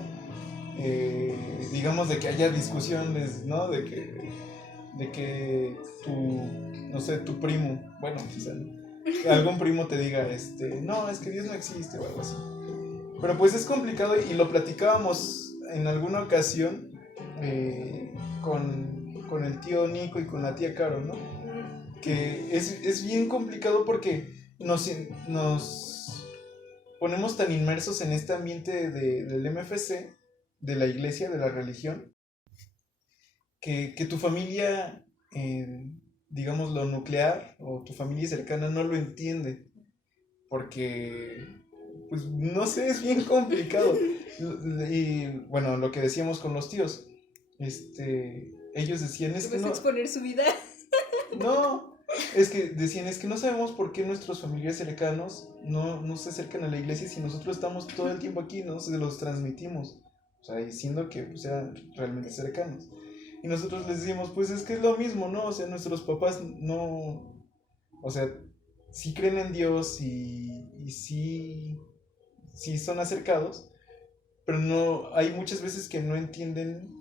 digamos, de que haya discusiones, ¿no? De que no sé, tu primo, bueno, o sea, que algún primo te diga, no, es que Dios no existe o algo así. Pero pues es complicado y lo platicábamos en alguna ocasión con el tío Nico y con la tía Caro, ¿no? Que es bien complicado porque nos ponemos tan inmersos en este ambiente del MFC, de la iglesia, de la religión, que tu familia, digamos lo nuclear, o tu familia cercana no lo entiende, porque, pues, no sé, es bien complicado. Y bueno, lo que decíamos con los tíos, ellos decían, es que no... exponer su vida. No, es que decían, es que no sabemos por qué nuestros familiares cercanos no se acercan a la iglesia si nosotros estamos todo el tiempo aquí, ¿no? Se los transmitimos, o sea, diciendo que pues, eran realmente cercanos. Y nosotros les decimos, pues es que es lo mismo, ¿no? O sea, nuestros papás no... O sea, sí creen en Dios y sí son acercados, pero no... Hay muchas veces que no entienden...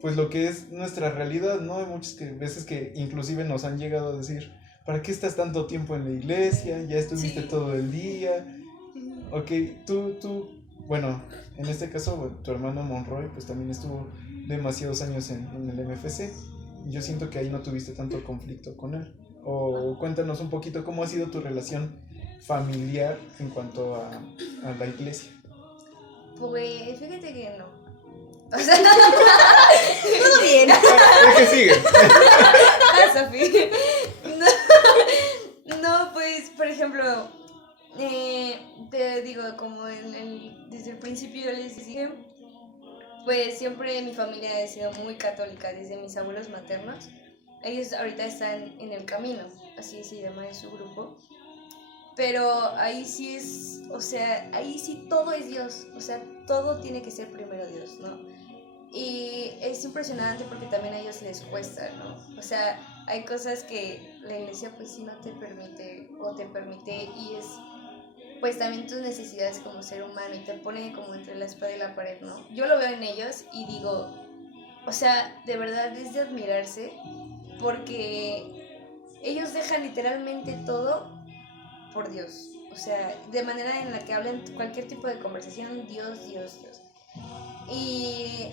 pues lo que es nuestra realidad, ¿no? Hay muchas veces que inclusive nos han llegado a decir, ¿para qué estás tanto tiempo en la iglesia? Ya estuviste todo el día. Ok, tú, bueno, en este caso, bueno, tu hermano Monroy, pues también estuvo demasiados años en el MFC. Yo siento que ahí no tuviste tanto conflicto con él. O cuéntanos un poquito cómo ha sido tu relación familiar en cuanto a la iglesia. Pues fíjate que no. O sea, Todo bien. ¿Qué sigue? Sofi. No, pues, por ejemplo, te digo, como desde el principio yo les dije, pues siempre mi familia ha sido muy católica, desde mis abuelos maternos. Ellos ahorita están en el camino, así se llama en su grupo. Pero ahí sí es, o sea, ahí sí todo es Dios, o sea, todo tiene que ser primero Dios, ¿no? Y es impresionante porque también a ellos les cuesta, ¿no? O sea, hay cosas que la iglesia pues sí no te permite o te permite y es pues también tus necesidades como ser humano y te pone como entre la espada y la pared, ¿no? Yo lo veo en ellos y digo, o sea, de verdad es de admirarse porque ellos dejan literalmente todo por Dios, o sea, de manera en la que hablan cualquier tipo de conversación, Dios, Dios, Dios. Y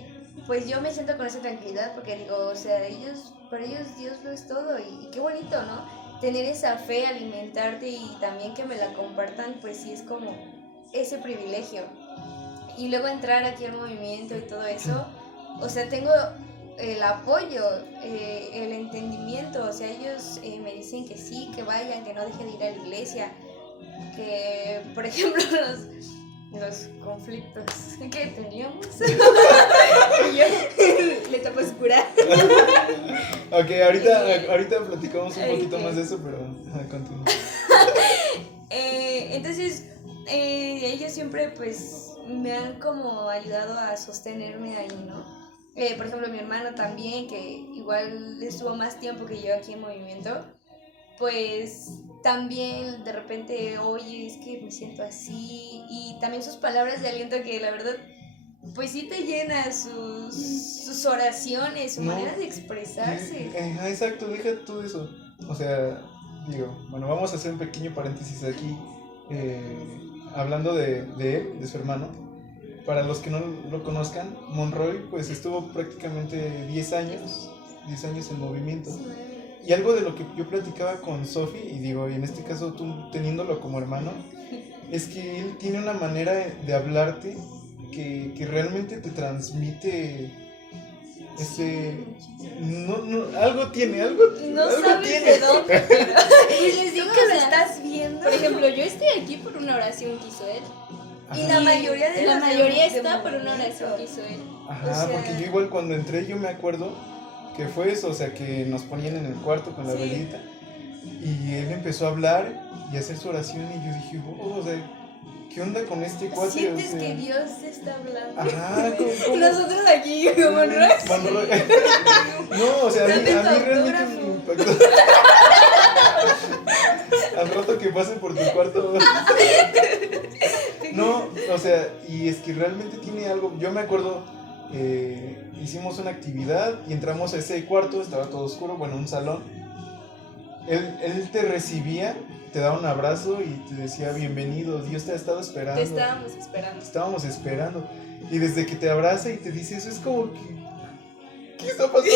pues yo me siento con esa tranquilidad porque digo, o sea, para ellos Dios lo es todo y qué bonito, ¿no? Tener esa fe, alimentarte y también que me la compartan, pues sí es como ese privilegio. Y luego entrar aquí al movimiento y todo eso, o sea, tengo el apoyo, el entendimiento, o sea, ellos me dicen que sí, que vayan, que no dejen de ir a la iglesia, que, por ejemplo, los conflictos que teníamos. Y yo, la etapa oscura. Ok, ahorita platicamos un poquito más de eso, pero continúa. Entonces, ellos siempre pues me han como ayudado a sostenerme ahí, ¿no? Por ejemplo, mi hermano también, que igual estuvo más tiempo que yo aquí en movimiento, pues también de repente, oye, es que me siento así, y también sus palabras de aliento que la verdad, pues sí te llena sus oraciones, su manera de expresarse. Exacto, deja tú eso. O sea, digo, bueno, vamos a hacer un pequeño paréntesis aquí, hablando de él, de su hermano. Para los que no lo conozcan, Monroy pues estuvo prácticamente 10 años en movimiento. Y algo de lo que yo platicaba con Sofi, y digo, y en este caso tú teniéndolo como hermano, es que él tiene una manera de hablarte que realmente te transmite ese... algo tiene, algo sabes tiene. de dónde, pero Pues les digo, tú que o lo sea, estás viendo. por ejemplo, yo estoy aquí por una oración que hizo él. Y la mayoría de la las mayoría de está por una movimiento. oración que hizo él. Ajá, O sea- porque yo igual cuando entré yo me acuerdo que fue eso, o sea, que nos ponían en el cuarto con la Sí. velita y él empezó a hablar y a hacer su oración y yo dije, o sea, ¿qué onda con este cuate? Sientes O sea, que Dios te está hablando. Ajá, ¿cómo? Nosotros aquí como Monroy. No, o sea, a mí Dame tu realmente autógrafo. me impactó. Al rato que pase por tu cuarto. No, o sea, y es que realmente tiene algo. Yo me acuerdo, hicimos una actividad y entramos a ese cuarto, estaba todo oscuro, bueno, un salón. Él te recibía, te daba un abrazo y te decía bienvenido, Dios te ha estado esperando. Te estábamos esperando. Estábamos esperando. Y desde que te abraza y te dice eso, es como que... ¿Qué está pasando?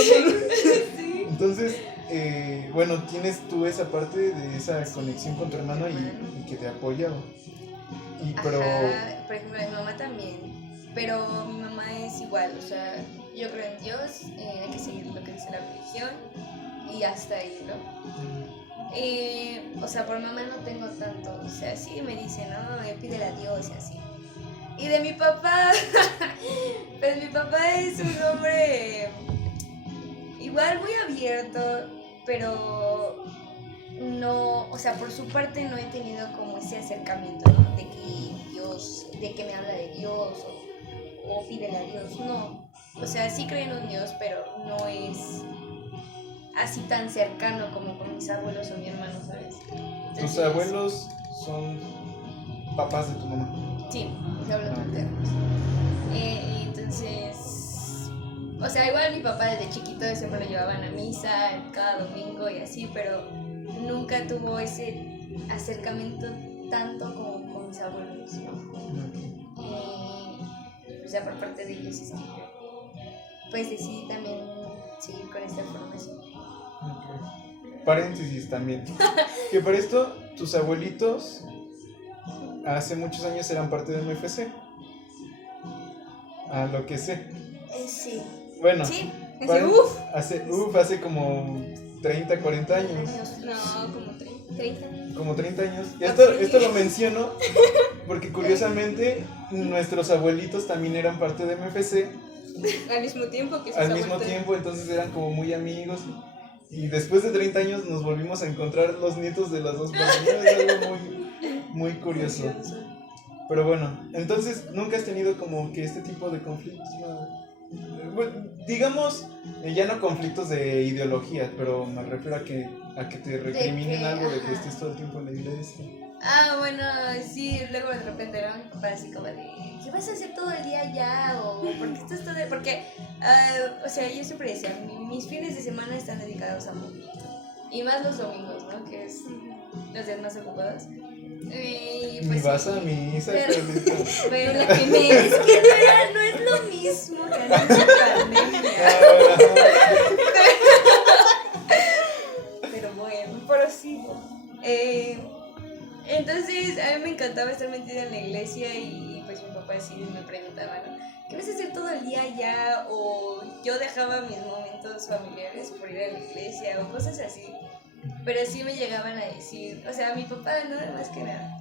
Sí. Entonces, bueno, tienes tú esa parte de esa conexión con tu hermano y que te apoya. Pero... Ajá, por ejemplo, mi mamá también. Pero mi mamá es igual, o sea, yo creo en Dios, hay que seguir lo que dice la religión y hasta ahí, ¿no? O sea, por mamá no tengo tanto, o sea, sí me dice, no, pídele a Dios y así. Y de mi papá, pues mi papá es un hombre igual muy abierto, pero no, o sea, por su parte no he tenido como ese acercamiento, ¿no? De que Dios, de que me habla de Dios o pídele a Dios, no. O sea, sí creo en un Dios, pero no es así tan cercano como con mis abuelos o mi hermano, ¿sabes? Entonces, tus abuelos son papás de tu mamá. Sí, mis abuelos maternos. Entonces, o sea, igual mi papá desde chiquito siempre lo llevaban a misa cada domingo y así, pero nunca tuvo ese acercamiento tanto como con mis abuelos, ¿no? O sea, por parte de ellos es que pues decidí también seguir con esta formación. Okay. Paréntesis también. Que para esto, tus abuelitos hace muchos años eran parte de MFC. A lo que sé. Sí. Bueno, Sí. hace como 30, 40 años. No, como 30. Como 30 años. Y esto lo menciono porque curiosamente nuestros abuelitos también eran parte de MFC. Al mismo tiempo que sus Al mismo abuelitos. tiempo, entonces eran como muy amigos. Y después de 30 años nos volvimos a encontrar los nietos de las dos personas. Es algo muy curioso. Pero bueno, entonces nunca has tenido como que este tipo de conflictos, ¿no? Bueno, digamos, ya no conflictos de ideología, pero me refiero a que te recriminen que, algo de que ajá. estés todo el tiempo en la iglesia. Ah, bueno, sí, luego de repente era mi papá así como de, ¿qué vas a hacer todo el día ya? O ¿por qué estás todo el... Porque, o sea, yo siempre decía, mis fines de semana están dedicados a movimiento. Y más los domingos, ¿no? Que es los días más ocupados. Y Ni pues, vas a misa, pero- Carlita. Pero la que me... Es que no es lo mismo que la pandemia. Pero bueno, pero sí. Entonces, a mí me encantaba estar metida en la iglesia y pues mi papá sí me preguntaba, ¿no? ¿Qué vas a hacer todo el día ya? O yo dejaba mis momentos familiares por ir a la iglesia o cosas así. Pero sí me llegaban a decir, o sea, mi papá nada más que nada.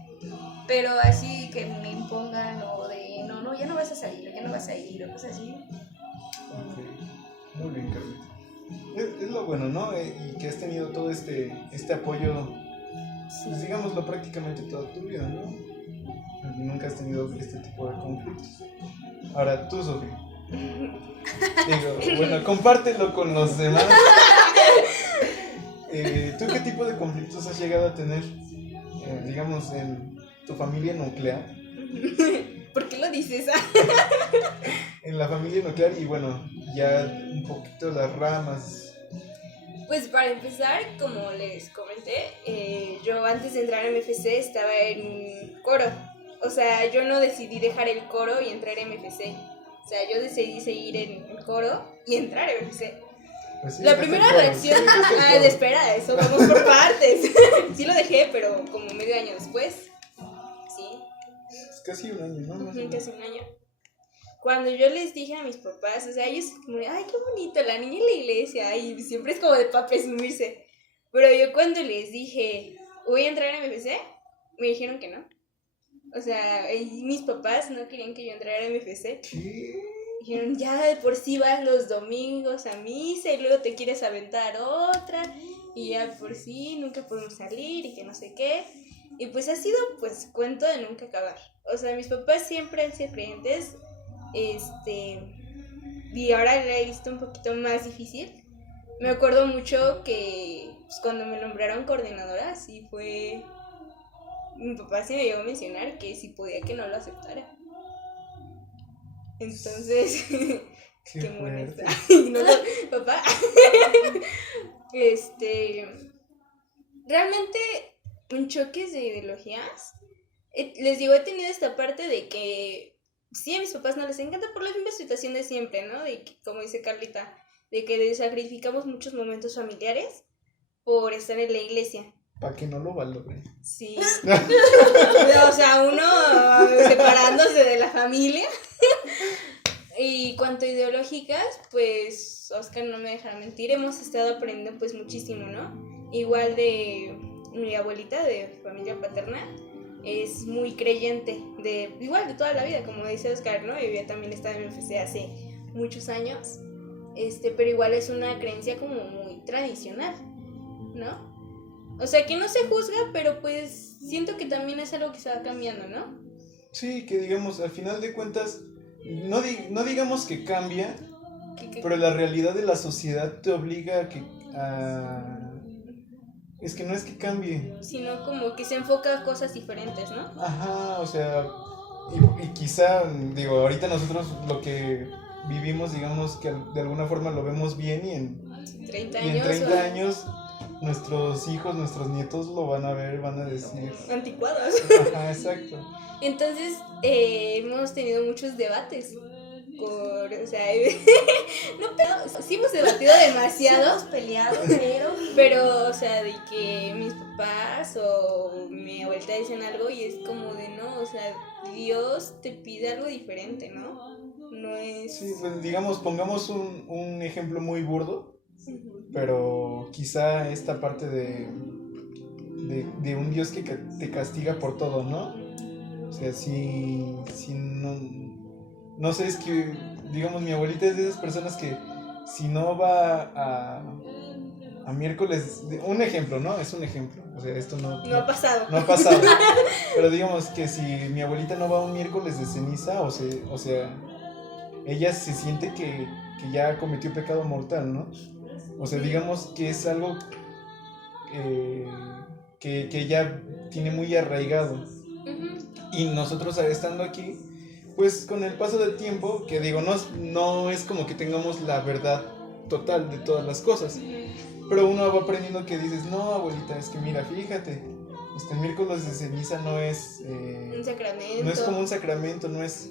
Pero así que me impongan o de, no, ya no vas a salir, o ya no vas a ir, o cosas así. Ok. Muy bien, Carlita. Es lo bueno, ¿no? Y que has tenido todo este apoyo, pues digámoslo, prácticamente toda tu vida, ¿no? Y nunca has tenido este tipo de conflictos. Ahora, tú, Sofía. Digo, bueno, compártelo con los demás. ¿Tú qué tipo de conflictos has llegado a tener, digamos, en tu familia nuclear? ¿Por qué lo dices? En la familia nuclear y bueno, ya un poquito las ramas. Pues para empezar, como les comenté, yo antes de entrar a MFC estaba en coro. O sea, yo no decidí dejar el coro y entrar a MFC. O sea, yo decidí seguir en el coro y entrar a MFC. Pues sí, La dejaste primera el coro, reacción, sí, dejaste el coro. espera, eso vamos por partes. Sí lo dejé, pero como medio año después. Sí, Es casi un año, ¿no? Más o menos. casi un año. Cuando yo les dije a mis papás, o sea, ellos como, ay, qué bonito, la niña en la iglesia, y siempre es como de para presumirse. Pero yo cuando les dije, voy a entrar a MFC, me dijeron que no. O sea, y mis papás no querían que yo entrara a MFC. ¿Qué? Dijeron, ya de por sí vas los domingos a misa y luego te quieres aventar otra y ya por sí nunca podemos salir y que no sé qué. Y pues ha sido pues cuento de nunca acabar. O sea, mis papás siempre han sido creyentes, y ahora la he visto un poquito más difícil. Me acuerdo mucho que pues, cuando me nombraron coordinadora, sí fue... Mi papá sí me llegó a mencionar que si podía que no lo aceptara. Entonces, qué fuerte. moneta. No, papá. Realmente, un choque de ideologías. Les digo, he tenido esta parte de que sí, a mis papás no les encanta por la misma situación de siempre, ¿no? De que, como dice Carlita, de que sacrificamos muchos momentos familiares por estar en la iglesia. Para que no lo valore. Sí. O sea, uno separándose de la familia. Y cuanto a ideológicas, pues Oscar no me dejará mentir, hemos estado aprendiendo pues muchísimo, ¿no? Igual de mi abuelita de familia paterna es muy creyente, igual de toda la vida, como dice Oscar, ¿no? Ella también estaba en MFC hace muchos años, pero igual es una creencia como muy tradicional, ¿no? O sea, que no se juzga, pero pues siento que también es algo que se va cambiando, ¿no? Sí, que digamos, al final de cuentas, no digamos que cambia, pero la realidad de la sociedad te obliga es que no es que cambie. Sino como que se enfoca a cosas diferentes, ¿no? Ajá, o sea, y quizá, digo, ahorita nosotros lo que vivimos, digamos que de alguna forma lo vemos bien y en 30 años nuestros hijos, nuestros nietos lo van a ver, van a decir... anticuados. Ajá, exacto. Entonces, hemos tenido muchos debates. O sea, no, pero sí hemos debatido demasiado. Hemos peleado, pero, o sea, de que mis papás o mi abuelita dicen algo y es como de no, o sea, Dios te pide algo diferente, ¿no? No es... Sí, pues digamos, pongamos un ejemplo muy burdo, pero quizá esta parte de un Dios que te castiga por todo, ¿no? O sea, si no sé, es que, digamos, mi abuelita es de esas personas que si no va a miércoles, un ejemplo, ¿no? Es un ejemplo, o sea, esto no ha pasado. No ha pasado, pero digamos que si mi abuelita no va a un miércoles de ceniza, o sea, ella se siente que ya cometió pecado mortal, ¿no? O sea, digamos que es algo que ella tiene muy arraigado. Y nosotros estando aquí, pues con el paso del tiempo, que digo, no es como que tengamos la verdad total de todas las cosas, pero uno va aprendiendo que dices, no, abuelita, es que mira, fíjate, el miércoles de ceniza no es un sacramento. No es como un sacramento, no es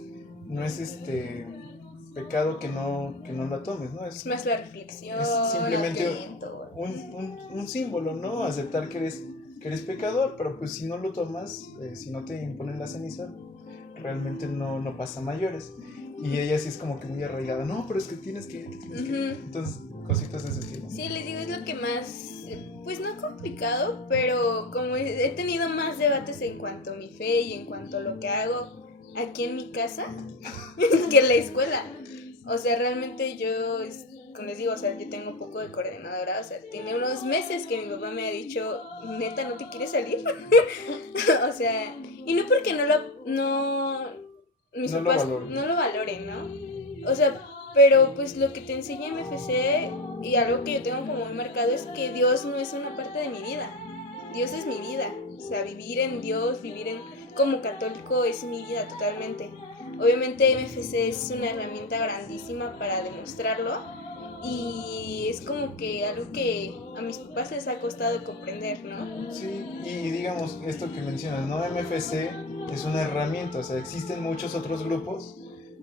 pecado que no la tomes, ¿no? Es más la reflexión. Es simplemente un símbolo, ¿no? Aceptar que eres pecador, pero pues si no lo tomas, si no te imponen la ceniza, realmente no pasa mayores. Y ella sí es como que muy arraigada, no, pero es que tienes que. Entonces, cositas de ese tipo. Sí, les digo, es lo que más, pues no complicado, pero como he tenido más debates en cuanto a mi fe y en cuanto a lo que hago aquí en mi casa que en la escuela. O sea, realmente yo, como les digo, o sea, yo tengo un poco de coordinadora, o sea, tiene unos meses que mi papá me ha dicho, neta, ¿no te quieres salir? O sea, y no porque mis papás no lo valoren, ¿no? O sea, pero pues lo que te enseña MFC y algo que yo tengo como muy marcado es que Dios no es una parte de mi vida, Dios es mi vida. O sea, vivir en Dios, como católico es mi vida totalmente. Obviamente MFC es una herramienta grandísima para demostrarlo y es como que algo que a mis papás les ha costado comprender, ¿no? Sí, y digamos esto que mencionas, ¿no? MFC es una herramienta, o sea, existen muchos otros grupos,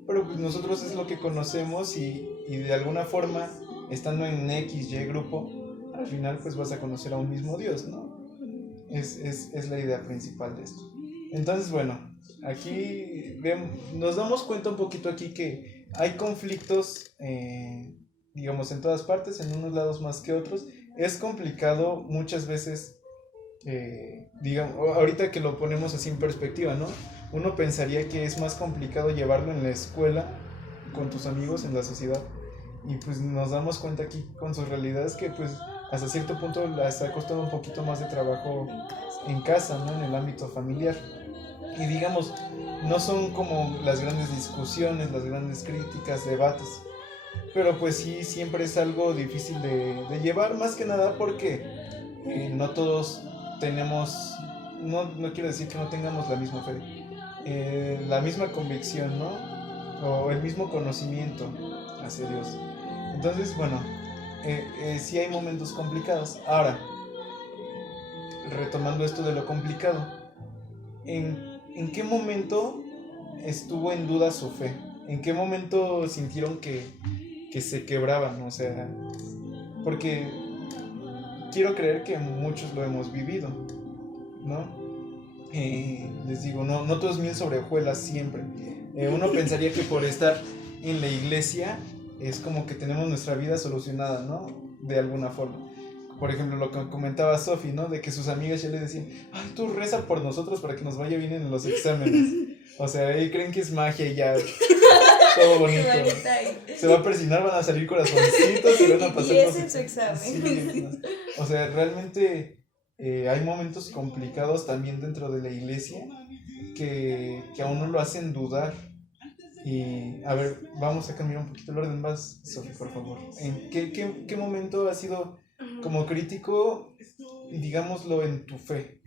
pero pues nosotros es lo que conocemos y de alguna forma estando en X, Y grupo, al final pues vas a conocer a un mismo Dios, ¿no? Es la idea principal de esto. Entonces, bueno, aquí nos damos cuenta un poquito aquí que hay conflictos, digamos, en todas partes, en unos lados más que otros. Es complicado muchas veces, digamos, ahorita que lo ponemos así en perspectiva, ¿no? Uno pensaría que es más complicado llevarlo en la escuela, con tus amigos, en la sociedad. Y pues nos damos cuenta aquí con sus realidades que pues hasta cierto punto les ha costado un poquito más de trabajo en casa, ¿no? En el ámbito familiar. Y digamos, no son como las grandes discusiones, las grandes críticas, debates. Pero pues sí, siempre es algo difícil de llevar, más que nada porque no todos tenemos, no quiero decir que no tengamos la misma fe, la misma convicción, ¿no? O el mismo conocimiento hacia Dios. Entonces, bueno, sí hay momentos complicados. Ahora, retomando esto de lo complicado, ¿en qué momento estuvo en duda su fe? ¿En qué momento sintieron que se quebraban? O sea, porque quiero creer que muchos lo hemos vivido, ¿no? Les digo, no todo es miel sobre hojuelas siempre. Uno pensaría que por estar en la iglesia es como que tenemos nuestra vida solucionada, ¿no? De alguna forma. Por ejemplo, lo que comentaba Sofi, ¿no? De que sus amigas ya le decían, ay, tú reza por nosotros para que nos vaya bien en los exámenes. O sea, ahí creen que es magia y ya, todo bonito. Se va a persignar, van a salir corazoncitos y van a pasar. Y ese es su examen. Sí, ¿no? O sea, realmente hay momentos complicados también dentro de la iglesia que a uno lo hacen dudar. Y a ver, vamos a cambiar un poquito el orden. Vas, Sofi, por favor. ¿En qué momento ha sido como crítico, digámoslo, en tu fe?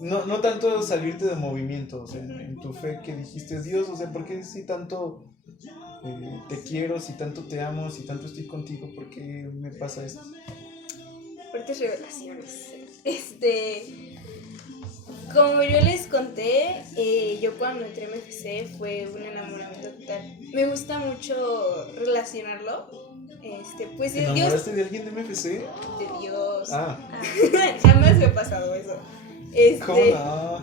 No tanto salirte de movimiento, o sea, en tu fe que dijiste, Dios, o sea, ¿por qué si tanto te quiero, si tanto te amo, si tanto estoy contigo, por qué me pasa esto? Fuertes revelaciones. Como yo les conté, yo cuando entré en MFC fue un enamoramiento total. Me gusta mucho relacionarlo. Pues ¿Te enamoraste de alguien de MFC? De Dios. Ah. Jamás me ha pasado eso. ¿Cómo no?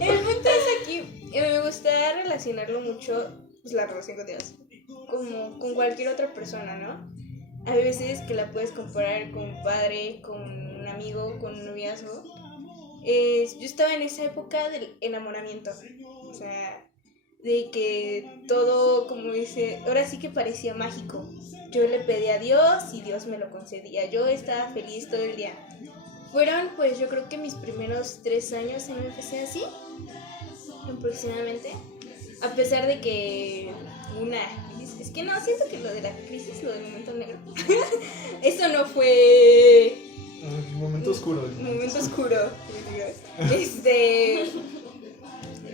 El punto es aquí, me gusta relacionarlo mucho, pues la relación con Dios, como con cualquier otra persona, ¿no? Hay veces que la puedes comparar con un padre, con un amigo, con un noviazgo. Yo estaba en esa época del enamoramiento, o sea, de que todo, como dice, ahora sí que parecía mágico. Yo le pedía a Dios y Dios me lo concedía. Yo estaba feliz todo el día. Fueron, pues, yo creo que mis primeros 3 años en MFC así, aproximadamente. A pesar de que una crisis, es que no, siento que lo de la crisis, lo del momento negro, eso no fue... Momento oscuro. Momento oscuro.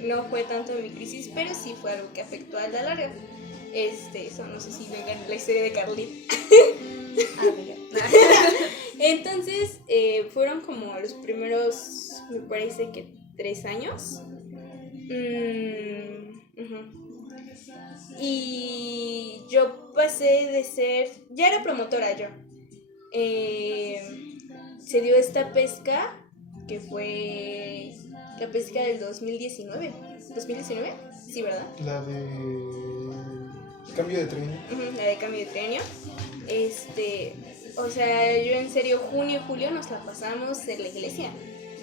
No fue tanto mi crisis, pero sí fue algo que afectó a la larga. Eso no sé si vengan la historia de Carlin. Entonces, fueron como los primeros, me parece que 3 años. Y yo pasé de ser, ya era promotora yo. Se dio esta pesca, que fue la pesca del 2019. ¿2019? Sí, ¿verdad? La de cambio de trienio. La de cambio de trienio. O sea, yo en serio, junio y julio nos la pasamos en la iglesia.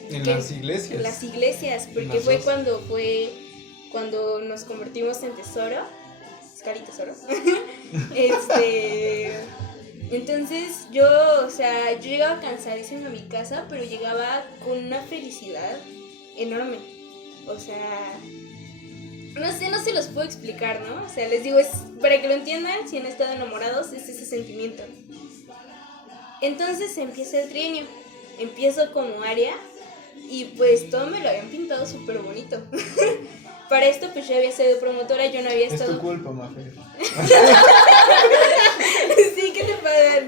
En las iglesias. En las iglesias, porque fue cuando nos convertimos en Tesoro. Cari Tesoro. Entonces yo llegaba cansadísima a mi casa, pero llegaba con una felicidad enorme. O sea, no se los puedo explicar, ¿no? O sea, les digo, es para que lo entiendan, si han estado enamorados, es ese sentimiento. Entonces empieza el trienio, empiezo como Aria y pues todo me lo habían pintado súper bonito. Para esto pues yo había sido promotora, yo no había estado... Es tu culpa, Mafe. Sí, ¿qué te pasa?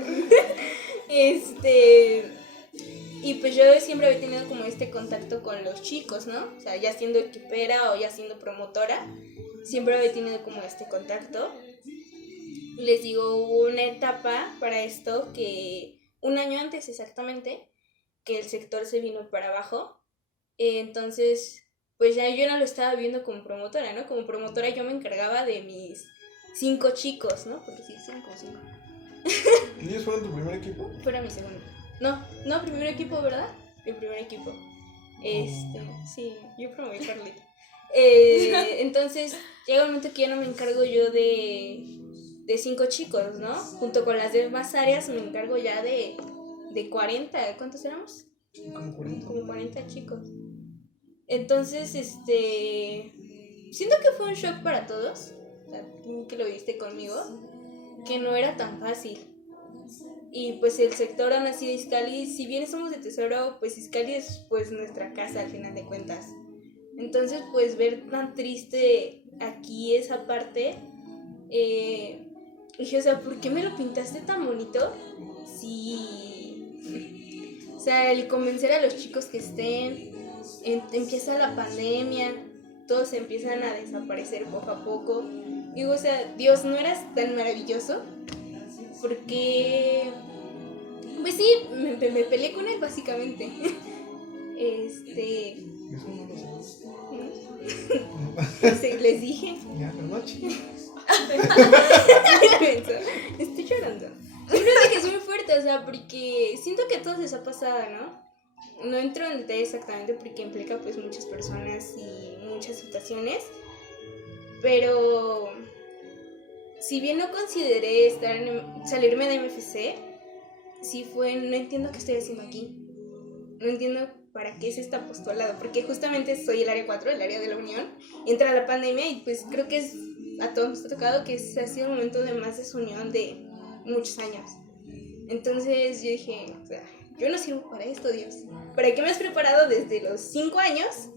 Y pues yo siempre había tenido como este contacto con los chicos, ¿no? O sea, ya siendo equipera o ya siendo promotora, siempre había tenido como este contacto. Les digo, hubo una etapa para esto que 1 año antes exactamente, que el sector se vino para abajo. Entonces, pues ya yo no lo estaba viendo como promotora, ¿no? Como promotora yo me encargaba de mis 5 chicos, ¿no? Porque sí, 5. ¿Ellos fueron tu primer equipo? Fuera mi segundo. No, primer equipo, ¿verdad? Mi primer equipo. Sí, yo promoví a Carlita. Entonces, llega un momento que ya no me encargo yo de 5 chicos, ¿no? Junto con las demás áreas me encargo ya de 40. ¿Cuántos éramos? Como 40. Como 40 chicos. Entonces, siento que fue un shock para todos. O sea, tú que lo viste conmigo, que no era tan fácil. Y pues el sector aún así de Izcalli, si bien somos de Tesoro, pues Izcalli es pues nuestra casa al final de cuentas. Entonces pues ver tan triste aquí esa parte, dije, o sea, ¿por qué me lo pintaste tan bonito? Sí. O sea, el convencer a los chicos que estén, empieza la pandemia, todos empiezan a desaparecer poco a poco. Digo, o sea, Dios, ¿no eras tan maravilloso? Porque, pues sí, me peleé con él básicamente. Eso no lo sé. Les dije. Ya, la noche. Estoy llorando. Simplemente que es muy fuerte, o sea, porque siento que a todos les ha pasado, ¿no? No entro en detalle exactamente porque implica pues muchas personas y muchas situaciones, pero si bien no consideré salirme de MFC, sí fue, no entiendo qué estoy haciendo aquí, no entiendo para qué es este apostolado, porque justamente soy el área 4, el área de la unión, entra la pandemia y pues creo que a todos nos ha tocado que ha sido un momento de más desunión de muchos años. Entonces yo dije, o sea, yo no sirvo para esto, Dios. ¿Para qué me has preparado desde los 5 años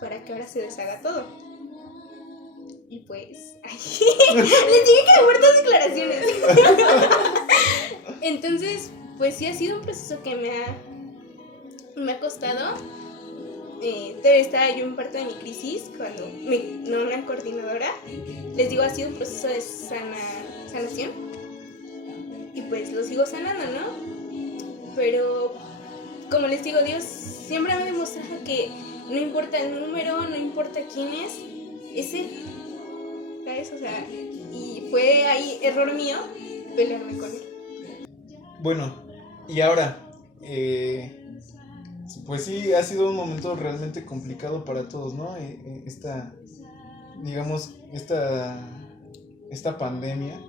para que ahora se deshaga todo? Y pues, les dije que de muertas declaraciones. Entonces, pues sí ha sido un proceso que me ha costado. Estaba yo en parte de mi crisis cuando una coordinadora, les digo, ha sido un proceso de sanación. Y pues lo sigo sanando, ¿no? Pero, como les digo, Dios siempre me demuestra que no importa el número, no importa quién es Él. ¿Sabes? O sea, y fue ahí error mío pelearme con él. Bueno, y ahora, pues sí, ha sido un momento realmente complicado para todos, ¿no? Esta pandemia.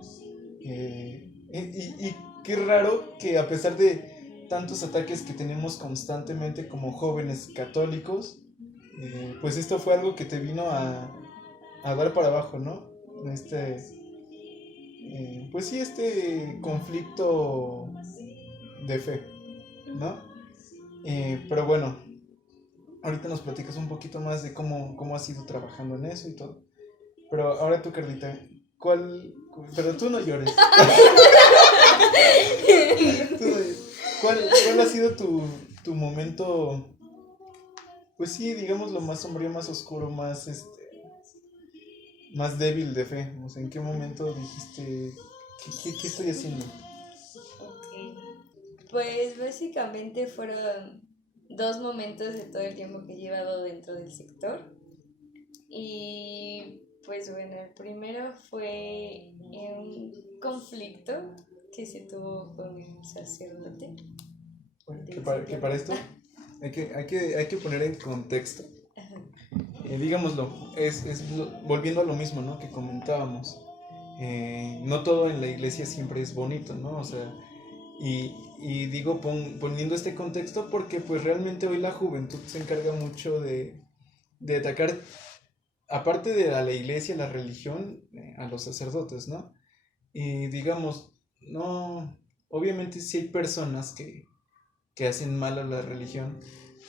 Y qué raro que a pesar de tantos ataques que tenemos constantemente como jóvenes católicos, pues esto fue algo que te vino a dar para abajo, ¿no? Pues sí, este conflicto de fe, ¿no? Pero bueno, ahorita nos platicas un poquito más de cómo has ido trabajando en eso y todo. Pero ahora tú, Carlita, pero tú no llores. ¿Cuál ha sido tu momento, pues sí, digamos lo más sombrío, más oscuro, más débil de fe? O sea, ¿en qué momento dijiste, ¿qué estoy haciendo? Ok. Pues básicamente fueron 2 momentos de todo el tiempo que he llevado dentro del sector. Y pues bueno, el primero fue un conflicto que se tuvo con el sacerdote. Que para esto hay que poner en contexto. Digámoslo, volviendo a lo mismo, ¿no? Que comentábamos. No todo en la iglesia siempre es bonito, ¿no? O sea, y digo poniendo este contexto porque pues realmente hoy la juventud se encarga mucho de atacar, aparte de a la iglesia, la religión, a los sacerdotes, ¿no? Y digamos, no, obviamente sí hay personas que hacen mal a la religión,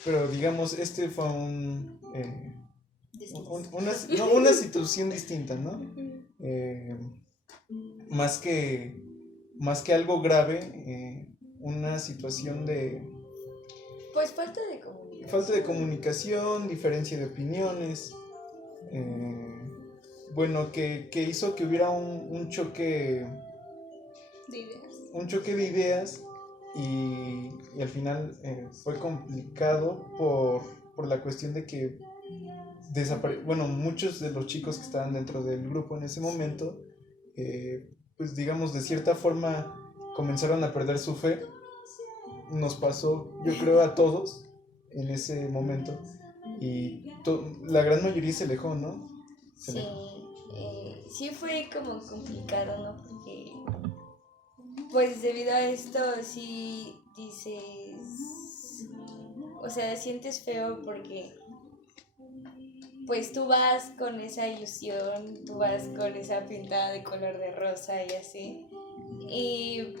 pero digamos, fue una situación distinta, ¿no? Más que algo grave, una situación de Pues falta de comunicación. Falta de comunicación, diferencia de opiniones, bueno, que hizo que hubiera un choque De ideas. un choque de ideas y al final fue complicado por la cuestión de que muchos de los chicos que estaban dentro del grupo en ese momento, pues digamos de cierta forma comenzaron a perder su fe. Nos pasó, yo creo, a todos en ese momento y la gran mayoría se alejó, ¿no? Sí, sí fue como complicado, ¿no? Porque, pues debido a esto, sí dices, o sea, sientes feo porque, pues tú vas con esa ilusión, tú vas con esa pintada de color de rosa y así, y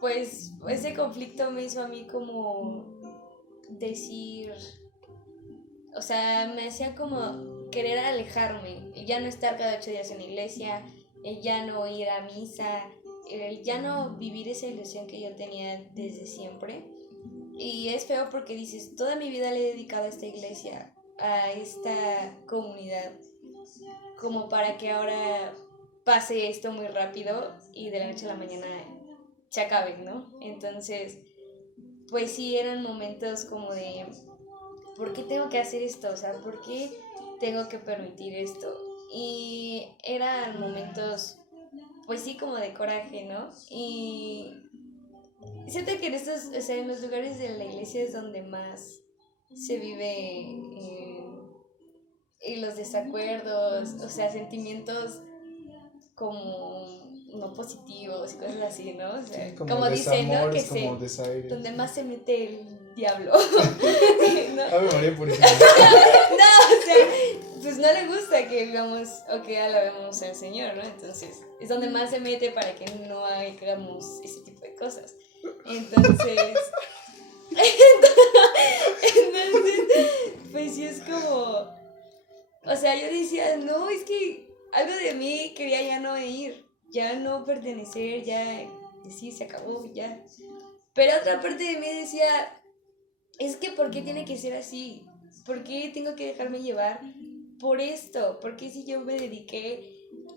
pues ese conflicto me hizo a mí como decir, o sea, me hacía como querer alejarme, ya no estar cada 8 días en la iglesia, el ya no ir a misa, el ya no vivir esa ilusión que yo tenía desde siempre. Y es feo porque dices, toda mi vida le he dedicado a esta iglesia, a esta comunidad, como para que ahora pase esto muy rápido y de la noche a la mañana se acabe, ¿no? Entonces, pues sí, eran momentos como de, ¿por qué tengo que hacer esto? O sea, ¿por qué tengo que permitir esto? Y eran momentos, pues sí, como de coraje, ¿no? Y siento que en estos, o sea, en los lugares de la iglesia es donde más se vive los desacuerdos, o sea, sentimientos como no positivos y cosas así, ¿no? O sea, Sí, como dicen, ¿no? Que como desaires. donde más se mete el diablo. ¿No? Ave María Purísima. No, o sea, pues no le gusta que vivamos o que alabemos al Señor, ¿no? Entonces, es donde más se mete para que no hagamos ese tipo de cosas. Entonces, pues sí es como, o sea, yo decía, no, es que algo de mí quería ya no ir, ya no pertenecer, ya decir, se acabó, ya. Pero otra parte de mí decía, es que ¿por qué tiene que ser así? ¿Por qué tengo que dejarme llevar por esto? ¿Por qué si yo me dediqué,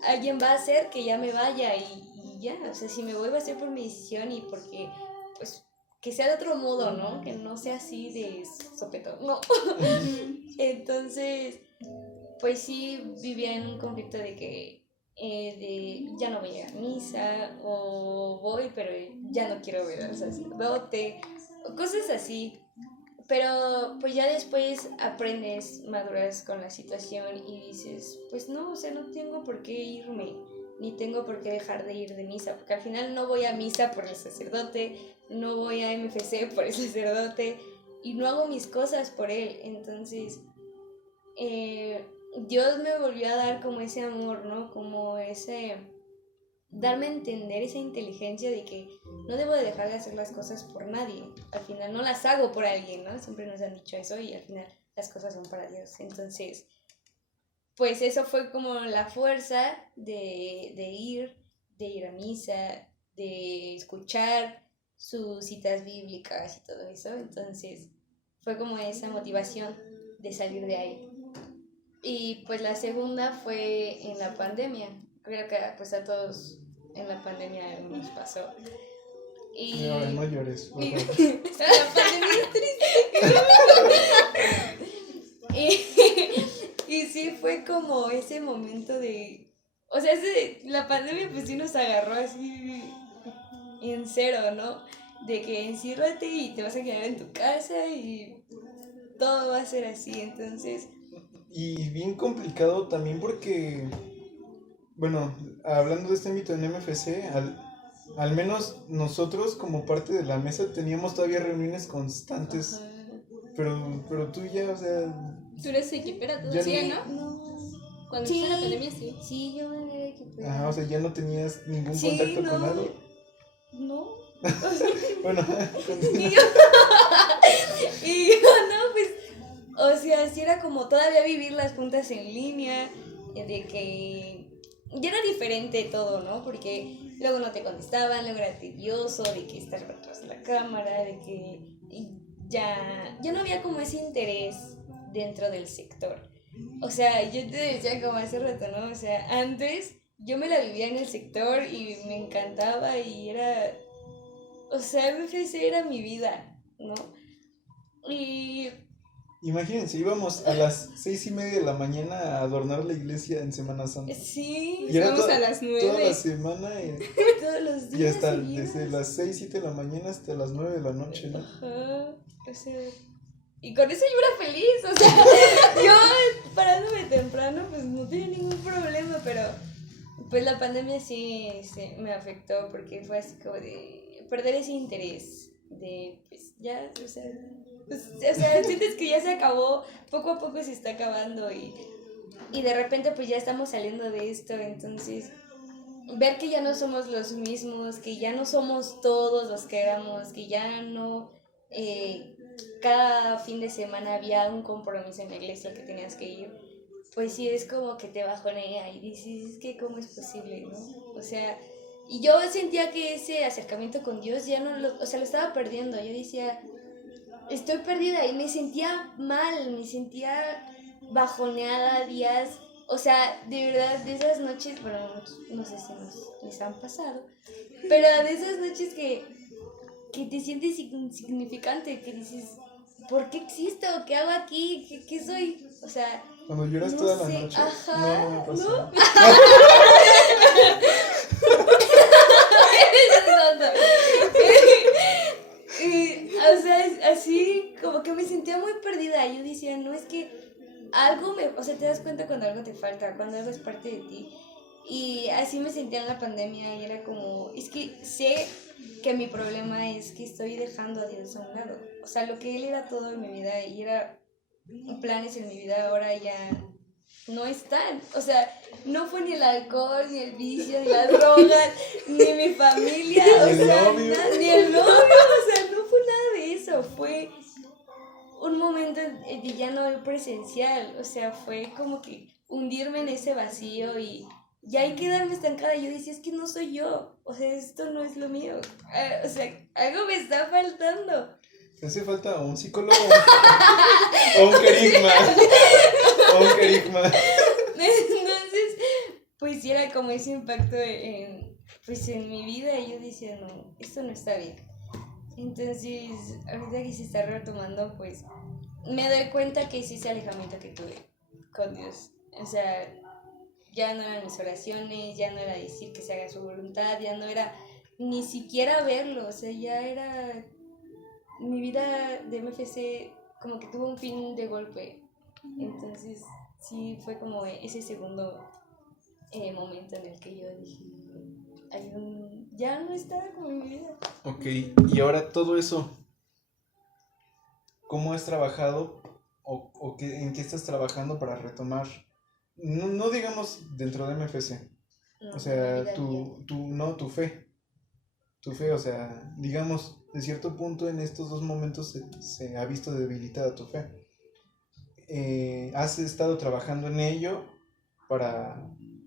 alguien va a hacer que ya me vaya y ya? O sea, si me voy va a ser por mi decisión y porque, pues, que sea de otro modo, ¿no? Que no sea así de sopetón, no. Entonces, pues sí vivía en un conflicto de que ya no voy a misa o voy pero ya no quiero ver al sacerdote o cosas así. Pero pues ya después aprendes, maduras con la situación y dices, pues no, o sea, no tengo por qué irme, ni tengo por qué dejar de ir de misa, porque al final no voy a misa por el sacerdote, no voy a MFC por el sacerdote y no hago mis cosas por él. Entonces, Dios me volvió a dar como ese amor, ¿no? Como ese, darme a entender esa inteligencia de que no debo de dejar de hacer las cosas por nadie. Al final no las hago por alguien, ¿no? Siempre nos han dicho eso y al final las cosas son para Dios. Entonces, pues eso fue como la fuerza de ir a misa, de escuchar sus citas bíblicas y todo eso. Entonces, fue como esa motivación de salir de ahí. Y pues la segunda fue en la pandemia. Creo que pues a todos en la pandemia nos pasó. Y No llores, por favor. la pandemia es triste. Y sí fue como ese momento de, o sea, la pandemia pues sí nos agarró así en cero, ¿no? De que enciérrate y te vas a quedar en tu casa y todo va a ser así. Entonces, Y bien complicado también porque, bueno, hablando de este ámbito en MFC, al menos nosotros como parte de la mesa teníamos todavía reuniones constantes, pero tú ya, o sea... Tú eres equipera Ya todavía, no. ¿no? Cuando Sí. empezó la pandemia, sí. Sí, yo era equipera. Ajá, o sea, ya no tenías ningún Sí, contacto no. con nadie. No. Bueno, Y yo, no, pues, o sea, sí era como todavía vivir las juntas en línea, de que ya era diferente todo, ¿no? Porque luego no te contestaban, luego era tedioso, de que estar atrás de la cámara, de que ya no había como ese interés dentro del sector. O sea, yo te decía como hace rato, ¿no? O sea, antes yo me la vivía en el sector y me encantaba y era, o sea, MFC era mi vida, ¿no? Y Imagínense, íbamos a las 6:30 de la mañana a adornar la iglesia en Semana Santa. sí, Y era Vamos a las toda la 9. semana todos los y días hasta seguidos. desde las 6, 7 de la mañana hasta las 9 de la noche, ¿no? Ajá, o sea, y con eso yo era feliz, o sea, yo parándome temprano pues no tenía ningún problema, pero pues la pandemia sí me afectó porque fue así como de perder ese interés de pues ya, o sea, sientes que ya se acabó, poco a poco se está acabando y de repente pues ya estamos saliendo de esto, entonces ver que ya no somos los mismos, que ya no somos todos los que éramos, que ya no cada fin de semana había un compromiso en la iglesia que tenías que ir, pues sí es como que te bajonea y dices, es que cómo es posible, ¿no? O sea, y yo sentía que ese acercamiento con Dios ya no lo, o sea, lo estaba perdiendo, yo decía, estoy perdida y me sentía mal, me sentía bajoneada días, o sea, de verdad, de esas noches, bueno, no sé si les han pasado, pero de esas noches que te sientes insignificante, que dices, ¿por qué existo? ¿Qué hago aquí? ¿Qué soy? O sea, Cuando lloras no toda sé, la noche. ajá, No me pasó. ¿no? Eres un tonto. O sea, así como que me sentía muy perdida. Yo decía, no, es que algo o sea, te das cuenta cuando algo te falta, cuando algo es parte de ti. Y así me sentía en la pandemia y era como, es que sé que mi problema es que estoy dejando a Dios a un lado. O sea, lo que Él era todo en mi vida y era planes en mi vida, ahora ya no están. O sea, no fue ni el alcohol, ni el vicio, ni las drogas, ni mi familia, Ni o el sea, novio. ni el novio, o sea, no fue nada de eso, fue un momento de ya no ir presencial, o sea, fue como que hundirme en ese vacío y ya hay quedarme estancada. Yo decía, es que no soy yo, o sea, esto no es lo mío, o sea, algo me está faltando. ¿Te hace falta un psicólogo o un querigma? O un querigma. Entonces, pues sí era como ese impacto pues en mi vida y yo decía, no, esto no está bien. Entonces, ahorita que se está retomando, pues me doy cuenta que es ese alejamiento que tuve con Dios. O sea, ya no eran mis oraciones, ya no era decir que se haga su voluntad, ya no era ni siquiera verlo, o sea, ya era mi vida de MFC como que tuvo un fin de golpe. Entonces, sí fue como ese segundo momento en el que yo dije, ya no está como en mi vida. Ok, y ahora todo eso, ¿cómo has trabajado o en qué estás trabajando para retomar? No digamos dentro de MFC, No, o sea, mi vida diaria. tu fe. Tu fe, o sea, digamos, de cierto punto en estos dos momentos se ha visto debilitada tu fe. ¿Has estado trabajando en ello para,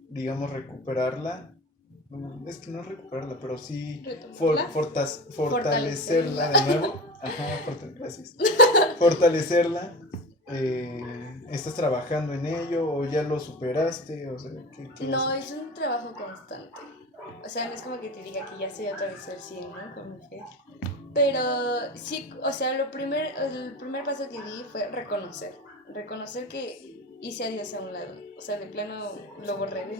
digamos, recuperarla? Es que no recuperarla, pero sí ¿Retomarla? fortalecerla de nuevo. Ajá, gracias. Fortalecerla. ¿Estás trabajando en ello o ya lo superaste? O sea, ¿qué No, haces? es un trabajo constante. O sea, no es como que te diga que ya estoy otra vez al 100, ¿no? Con mi fe. Pero sí, o sea, el primer paso que di fue reconocer que hice a Dios a un lado. O sea, de plano lo borré de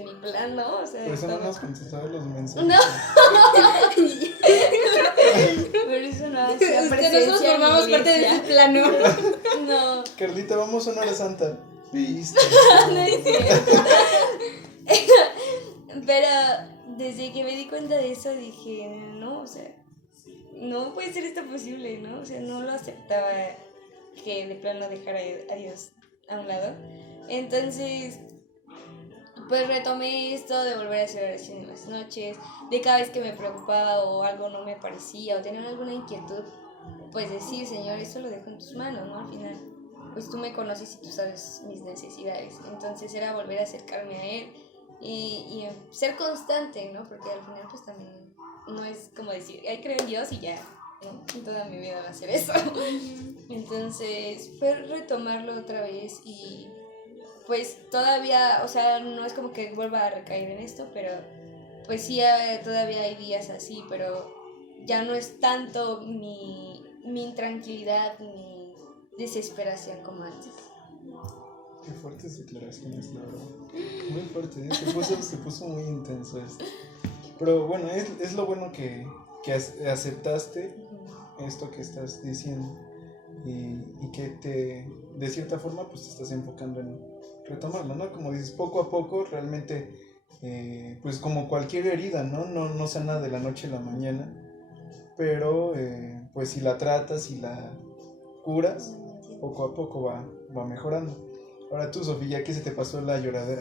mi plan, ¿no? O sea, Por eso no estaba- nos contestabas los mensajes. No. Por eso no hacía Usted nosotros presencia en mi formamos parte de iglesia. ese plano. No, Carlita, vamos a una hora santa. ¿Viste? no es cierto. Pero desde que me di cuenta de eso dije, no, o sea, no puede ser esto posible, ¿no? O sea, no lo aceptaba que de plano dejara a Dios a un lado. Entonces, pues retomé esto de volver a hacer oración en las noches, de cada vez que me preocupaba o algo no me parecía o tenía alguna inquietud, pues decir, Señor, esto lo dejo en tus manos, ¿no? Al final, pues tú me conoces y tú sabes mis necesidades. Entonces era volver a acercarme a Él y ser constante, ¿no? Porque al final, pues también no es como decir, ay, creo en Dios y ya. ¿no? Toda mi vida va a ser eso. Entonces, fue retomarlo otra vez y pues todavía, o sea, no es como que vuelva a recaer en esto, pero pues sí, todavía hay días así, pero ya no es tanto mi intranquilidad, mi desesperación como antes. Qué fuertes declaraciones, la verdad. Muy fuerte, ¿eh? Se puso muy intenso esto. Pero bueno, es lo bueno que aceptaste esto que estás diciendo y que de cierta forma pues te estás enfocando en retomarlo, ¿no? Como dices, poco a poco realmente, pues como cualquier herida, ¿no? No sana de la noche a la mañana, pero pues si la tratas y la curas, poco a poco va mejorando. Ahora tú, Sofía, ya que se te pasó la lloradera.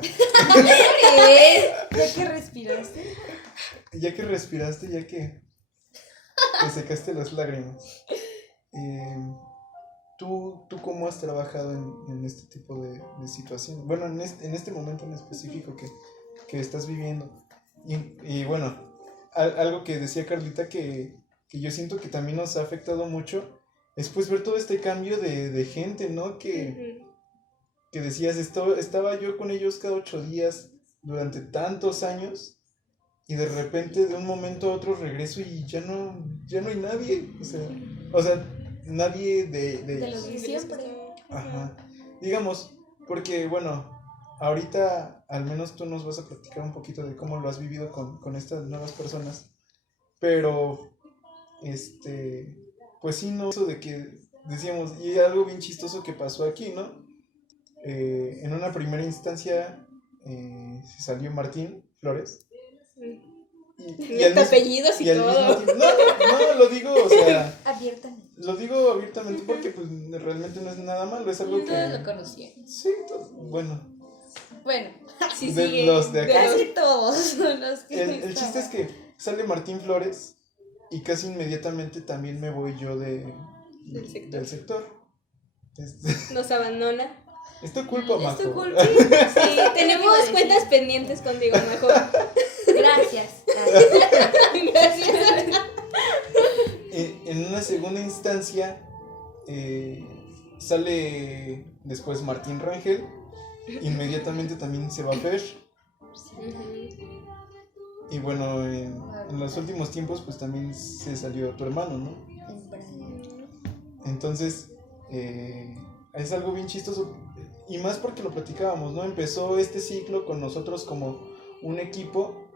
¿Ya que respiraste? Ya que respiraste, ya que te secaste las lágrimas. ¿Tú cómo has trabajado en este tipo de situación? Bueno, en este momento en específico que estás viviendo. Y bueno, algo que decía Carlita que yo siento que también nos ha afectado mucho es pues ver todo este cambio de gente, ¿no? Que decías, estaba yo con ellos cada 8 días durante tantos años y de repente de un momento a otro regreso y ya no hay nadie, o sea nadie de los de siempre. Ajá, digamos, porque bueno, ahorita al menos tú nos vas a platicar un poquito de cómo lo has vivido con estas nuevas personas, pero pues sí, no, eso de que decíamos, y algo bien chistoso que pasó aquí, ¿no? En una primera instancia se salió Martín Flores. Y apellidos y todo. No, lo digo, o sea, Abiertamente. lo digo abiertamente porque pues realmente no es nada malo, es algo que... Todos lo conocían. Sí, bueno. Bueno, Sí, de sigue. los de acá. casi todos los que El chiste es que sale Martín Flores y casi inmediatamente también me voy yo del sector. Nos abandona. Es tu culpa, Majo. Es tu culpa. Sí, tenemos cuentas pendientes contigo, mejor. Gracias. Gracias. En una segunda instancia sale después Martín Rangel. Inmediatamente también se va Fer. Y bueno, en los últimos tiempos pues también se salió tu hermano, ¿no? Entonces es algo bien chistoso. Y más porque lo platicábamos, ¿no? Empezó este ciclo con nosotros como un equipo.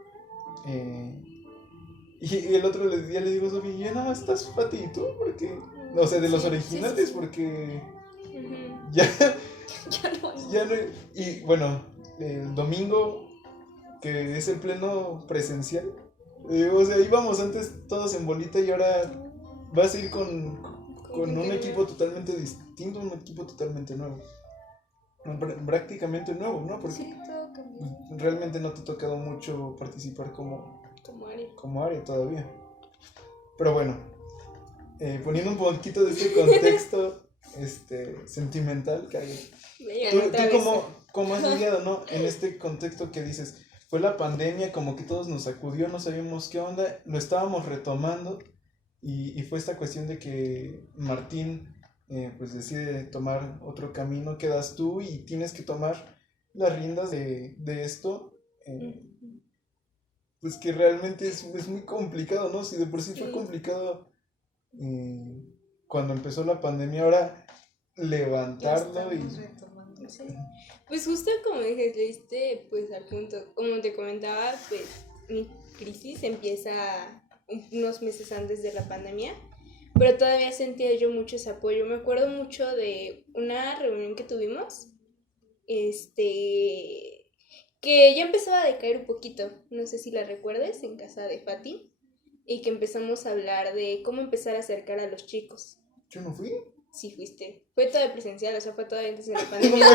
Y el otro día le digo a Sofía, ya nada más estás Fati y tú, porque... O sea, de los originales, sí. Porque... Ya no... Y bueno, el domingo, que es el pleno presencial, o sea, íbamos antes todos en bolita y ahora vas a ir con un equipo totalmente distinto, un equipo totalmente nuevo. Prácticamente nuevo, ¿no? Porque sí, todo cambió. Realmente no te ha tocado mucho participar como área todavía. Pero bueno, poniendo un poquito de este contexto sentimental que hay. ¿Tú cómo has lidiado, no? En este contexto que dices, fue la pandemia, como que todos nos sacudió, no sabíamos qué onda, lo estábamos retomando y fue esta cuestión de que Martín pues decide tomar otro camino, quedas tú y tienes que tomar las riendas de esto, pues que realmente es muy complicado, ¿no? Si de por sí fue complicado cuando empezó la pandemia, ahora levantarlo y... Sí. Pues justo como dijiste, pues al punto, como te comentaba, pues mi crisis empieza unos meses antes de la pandemia, pero todavía sentía yo mucho ese apoyo. Me acuerdo mucho de una reunión que tuvimos, que ya empezaba a decaer un poquito, no sé si la recuerdes, en casa de Fati, y que empezamos a hablar de cómo empezar a acercar a los chicos. ¿Yo no fui? Sí fuiste. Fue todo presencial, o sea, fue todavía antes de la pandemia.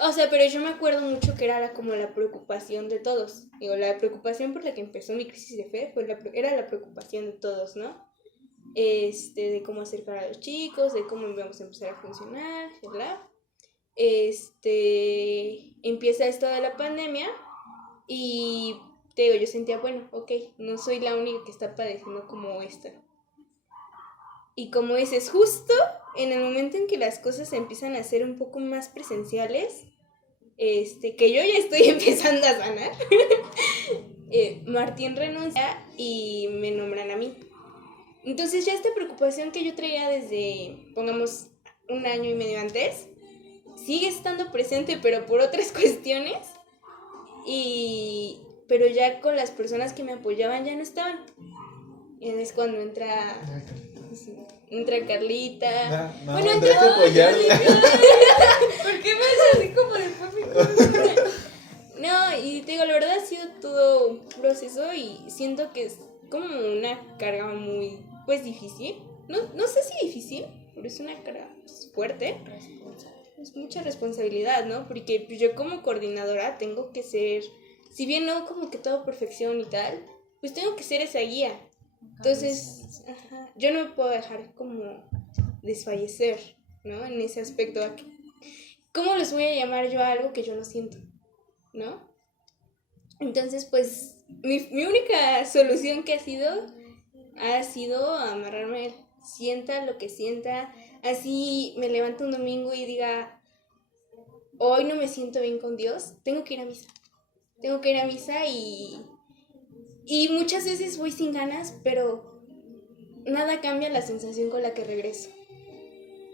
O sea, pero yo me acuerdo mucho que era como la preocupación de todos. Digo, la preocupación por la que empezó mi crisis de fe era la preocupación de todos, ¿no? De cómo acercar a los chicos, de cómo íbamos a empezar a funcionar, ¿verdad? Empieza esto de la pandemia y te digo, yo sentía, bueno, ok, no soy la única que está padeciendo como esta Y como dices, justo en el momento en que las cosas empiezan a ser un poco más presenciales, que yo ya estoy empezando a sanar, Martín renuncia y me nombran a mí. Entonces ya esta preocupación que yo traía desde, pongamos, 1 año y medio antes, sigue estando presente, pero por otras cuestiones. Pero ya con las personas que me apoyaban ya no estaban. Y es cuando entra Carlita. No, bueno, entraste a apoyarla. ¿Por qué me haces así como después mi cosa? No, y te digo, la verdad ha sido todo un proceso y siento que es como una carga muy, pues, difícil. No sé si difícil, pero es una carga pues, fuerte. Es mucha responsabilidad, ¿no? Porque yo como coordinadora tengo que ser, si bien no como que todo perfección y tal, pues tengo que ser esa guía. Entonces, yo no me puedo dejar como desfallecer, ¿no? En ese aspecto. ¿Cómo les voy a llamar yo a algo que yo no siento? ¿No? Entonces, pues, mi única solución que ha sido amarrarme a él. Sienta lo que sienta. Así me levanto un domingo y diga, hoy no me siento bien con Dios, tengo que ir a misa. Tengo que ir a misa y muchas veces voy sin ganas, pero nada cambia la sensación con la que regreso.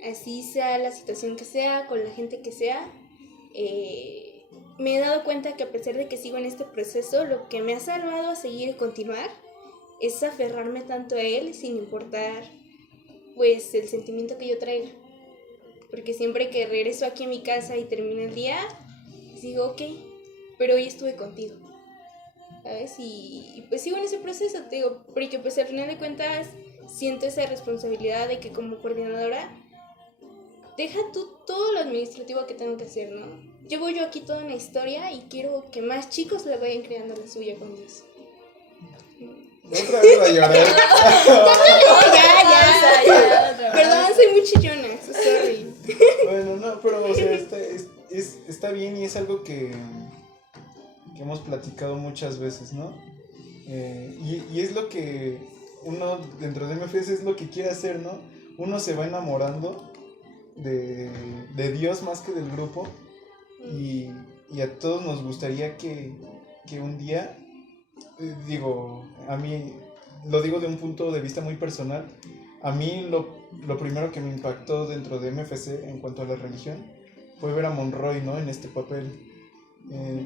Así sea la situación que sea, con la gente que sea, me he dado cuenta que a pesar de que sigo en este proceso, lo que me ha salvado a seguir y continuar es aferrarme tanto a él sin importar pues el sentimiento que yo traiga. Porque siempre que regreso aquí a mi casa y termino el día, digo, ok, pero hoy estuve contigo, ¿sabes? Y pues sigo en ese proceso, te digo, porque pues al final de cuentas siento esa responsabilidad de que como coordinadora, deja tú todo lo administrativo que tengo que hacer, ¿no? Llevo yo aquí toda una historia y quiero que más chicos le vayan creando la suya con Dios. Otra vez a llorar. Ya. Perdón, soy muy chillona, sorry. Bueno, no, pero o sea, está bien y es algo que hemos platicado muchas veces, ¿no? Y es lo que uno dentro de MFS es lo que quiere hacer, ¿no? Uno se va enamorando de Dios más que del grupo y a todos nos gustaría que un día, digo, a mí, lo digo de un punto de vista muy personal, a mí lo primero que me impactó dentro de MFC en cuanto a la religión fue ver a Monroy, ¿no? En este papel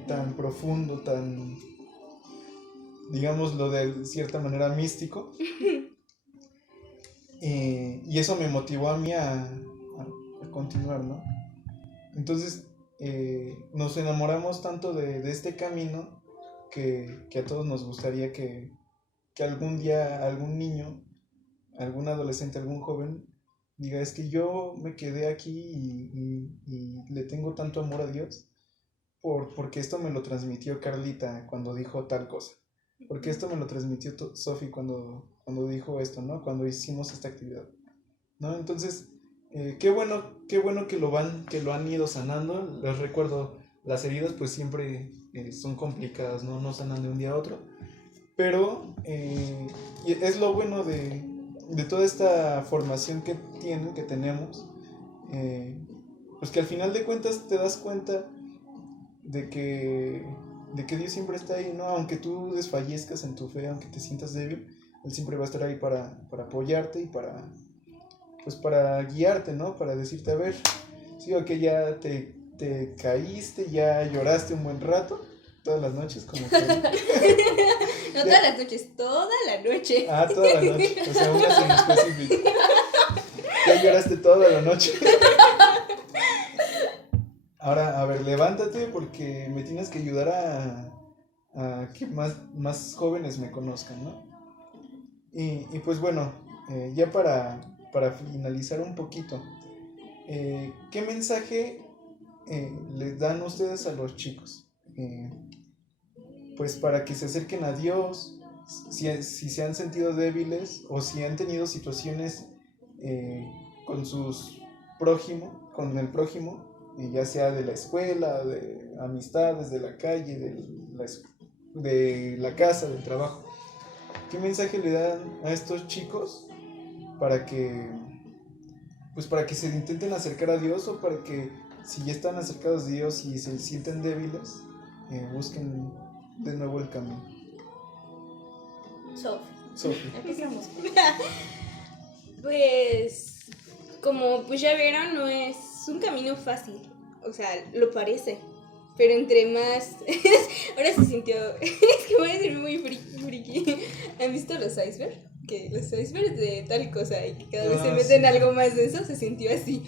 tan profundo, tan, digámoslo de cierta manera místico. Y eso me motivó a mí a continuar, ¿no? Entonces nos enamoramos tanto de este camino que a todos nos gustaría que algún día algún niño, algún adolescente, algún joven diga, es que yo me quedé aquí y le tengo tanto amor a Dios porque esto me lo transmitió Carlita cuando dijo tal cosa, porque esto me lo transmitió Sofi cuando dijo esto, ¿no? Cuando hicimos esta actividad, ¿no? Entonces, qué bueno que lo han ido sanando. Les recuerdo, las heridas pues siempre son complicadas, ¿no? No sanan de un día a otro, pero es lo bueno de toda esta formación que tenemos, pues que al final de cuentas te das cuenta de que Dios siempre está ahí, ¿no? Aunque tú desfallezcas en tu fe, aunque te sientas débil, Él siempre va a estar ahí para apoyarte y para guiarte, ¿no? Para decirte, a ver, sí, ok, ya te caíste, ya lloraste un buen rato, todas las noches, como que... No todas las noches, toda la noche. Ah, toda la noche, o sea, unas en específico. Ya lloraste toda la noche. Ahora, a ver, levántate porque me tienes que ayudar a que más jóvenes me conozcan, ¿no? Y pues bueno, ya para finalizar un poquito, ¿qué mensaje les dan ustedes a los chicos? Pues para que se acerquen a Dios, si se han sentido débiles o si han tenido situaciones con el prójimo, ya sea de la escuela, de amistades, de la calle, de la casa, del trabajo. ¿Qué mensaje le dan a estos chicos para que se intenten acercar a Dios, o para que si ya están acercados a Dios y se sienten débiles, busquen de nuevo el camino. Sophie. Empezamos. Pues, como pues ya vieron, no es un camino fácil. O sea, lo parece. Pero entre más... Ahora se sintió... Es que voy a decir muy friki. ¿Han visto los icebergs? Que los icebergs de tal cosa y que cada vez se meten algo más denso, se sintió así.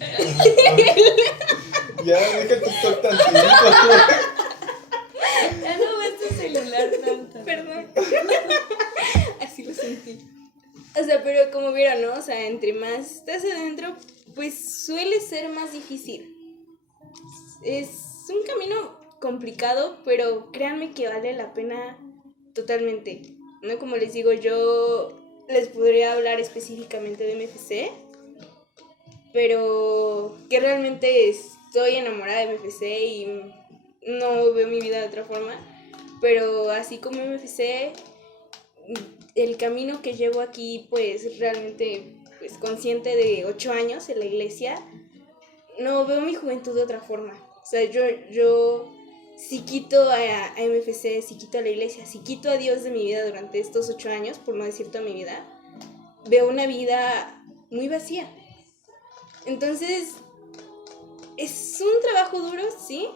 Ya, deja el TikTok tantito. Ya no ves tu celular tanto. Perdón. Así lo sentí. O sea, pero como vieron, ¿no? O sea, entre más estás adentro, pues suele ser más difícil. Es un camino complicado, pero créanme que vale la pena totalmente. ¿No? Como les digo, yo les podría hablar específicamente de MFC, pero que realmente estoy enamorada de MFC y no veo mi vida de otra forma. Pero así como MFC, el camino que llevo aquí, pues realmente pues, consciente de 8 años en la iglesia, no veo mi juventud de otra forma. O sea, yo si quito a MFC, si quito a la iglesia, si quito a Dios de mi vida durante estos 8 años, por no decir toda mi vida, veo una vida muy vacía. Entonces, es un trabajo duro, sí,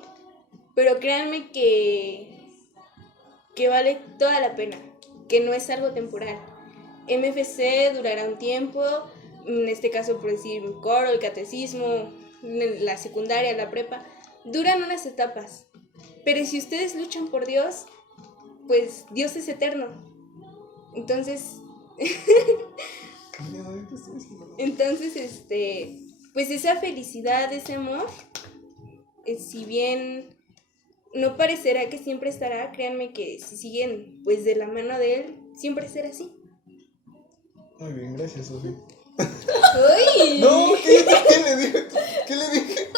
pero créanme que vale toda la pena, que no es algo temporal. MFC durará un tiempo, en este caso por decir un coro, el catecismo, la secundaria, la prepa, duran unas etapas. Pero si ustedes luchan por Dios, pues Dios es eterno. Entonces, pues esa felicidad, ese amor, si bien no parecerá que siempre estará, créanme que si siguen pues de la mano de Él, siempre será así. Muy bien, gracias, Sofía. ¡Uy! No, ¿qué le dije? ¿Qué le dije?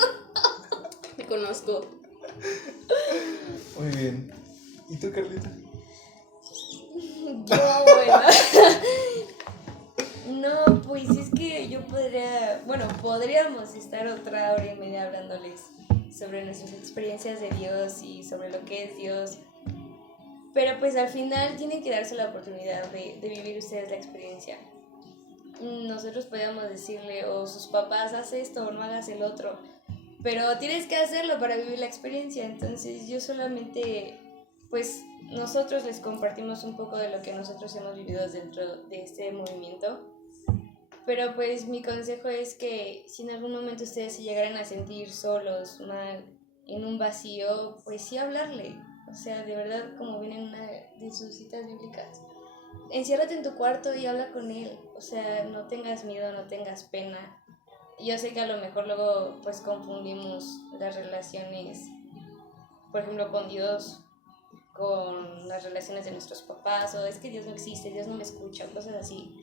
Me conozco. Muy bien. ¿Y tú, Carlita? Yo, bueno. No, pues es que yo podríamos estar otra hora y media hablándoles sobre nuestras experiencias de Dios y sobre lo que es Dios. Pero pues al final tienen que darse la oportunidad de vivir ustedes la experiencia. Nosotros podemos decirle, o sus papás, haz esto o no hagas el otro, pero tienes que hacerlo para vivir la experiencia. Entonces yo solamente, pues nosotros les compartimos un poco de lo que nosotros hemos vivido dentro de este movimiento. Pero pues mi consejo es que si en algún momento ustedes se llegaran a sentir solos, mal, en un vacío, pues sí hablarle. O sea, de verdad, como viene en una de sus citas bíblicas, enciérrate en tu cuarto y habla con él. O sea, no tengas miedo, no tengas pena. Yo sé que a lo mejor luego pues confundimos las relaciones, por ejemplo, con Dios, con las relaciones de nuestros papás, o es que Dios no existe, Dios no me escucha, cosas así.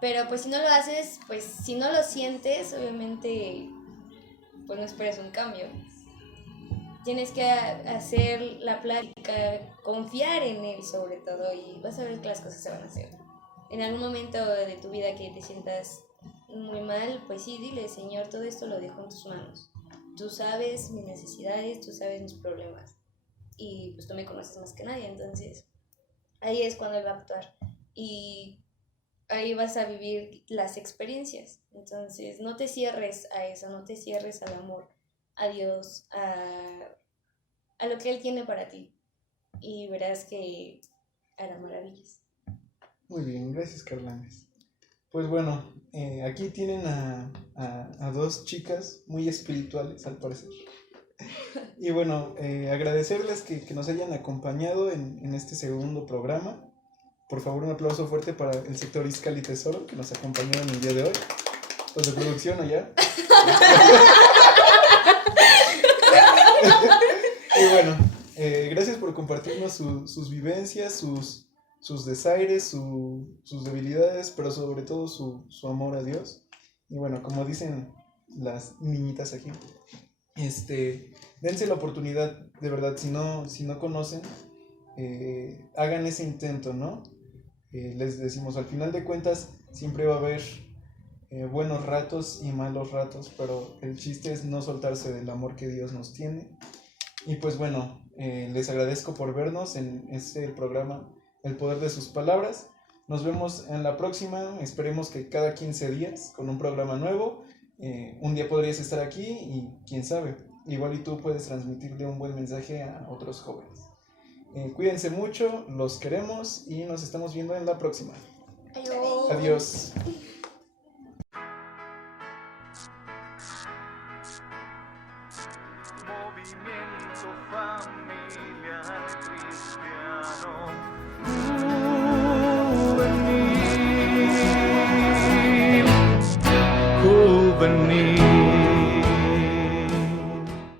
Pero pues si no lo haces, pues si no lo sientes, obviamente pues no esperes un cambio. Tienes que hacer la plática, confiar en él sobre todo, y vas a ver que las cosas se van a hacer. En algún momento de tu vida que te sientas muy mal, pues sí, dile, Señor, todo esto lo dejo en tus manos. Tú sabes mis necesidades, tú sabes mis problemas, y pues tú me conoces más que nadie. Entonces ahí es cuando él va a actuar y ahí vas a vivir las experiencias. Entonces no te cierres a eso, no te cierres al amor, a Dios, a lo que Él tiene para ti, y verás que hará maravillas. Muy bien, gracias, Carlanes. Pues bueno, aquí tienen a dos chicas muy espirituales, al parecer. Y bueno, agradecerles que nos hayan acompañado en este segundo programa. Por favor, un aplauso fuerte para el sector Izcalli Tesoro, que nos acompañaron el día de hoy. Los de producción allá. Y bueno, gracias por compartirnos sus vivencias, sus desaires, sus debilidades, pero sobre todo su amor a Dios. Y bueno, como dicen las niñitas aquí, dense la oportunidad, de verdad, si no conocen, hagan ese intento, ¿no? Les decimos, al final de cuentas, siempre va a haber buenos ratos y malos ratos, pero el chiste es no soltarse del amor que Dios nos tiene. Y pues bueno, les agradezco por vernos en este programa El Poder de Sus Palabras. Nos vemos en la próxima, esperemos que cada 15 días con un programa nuevo. Un día podrías estar aquí y quién sabe, igual y tú puedes transmitirle un buen mensaje a otros jóvenes. Cuídense mucho, los queremos y nos estamos viendo en la próxima. Adiós. Adiós. Movimiento familiar cristiano.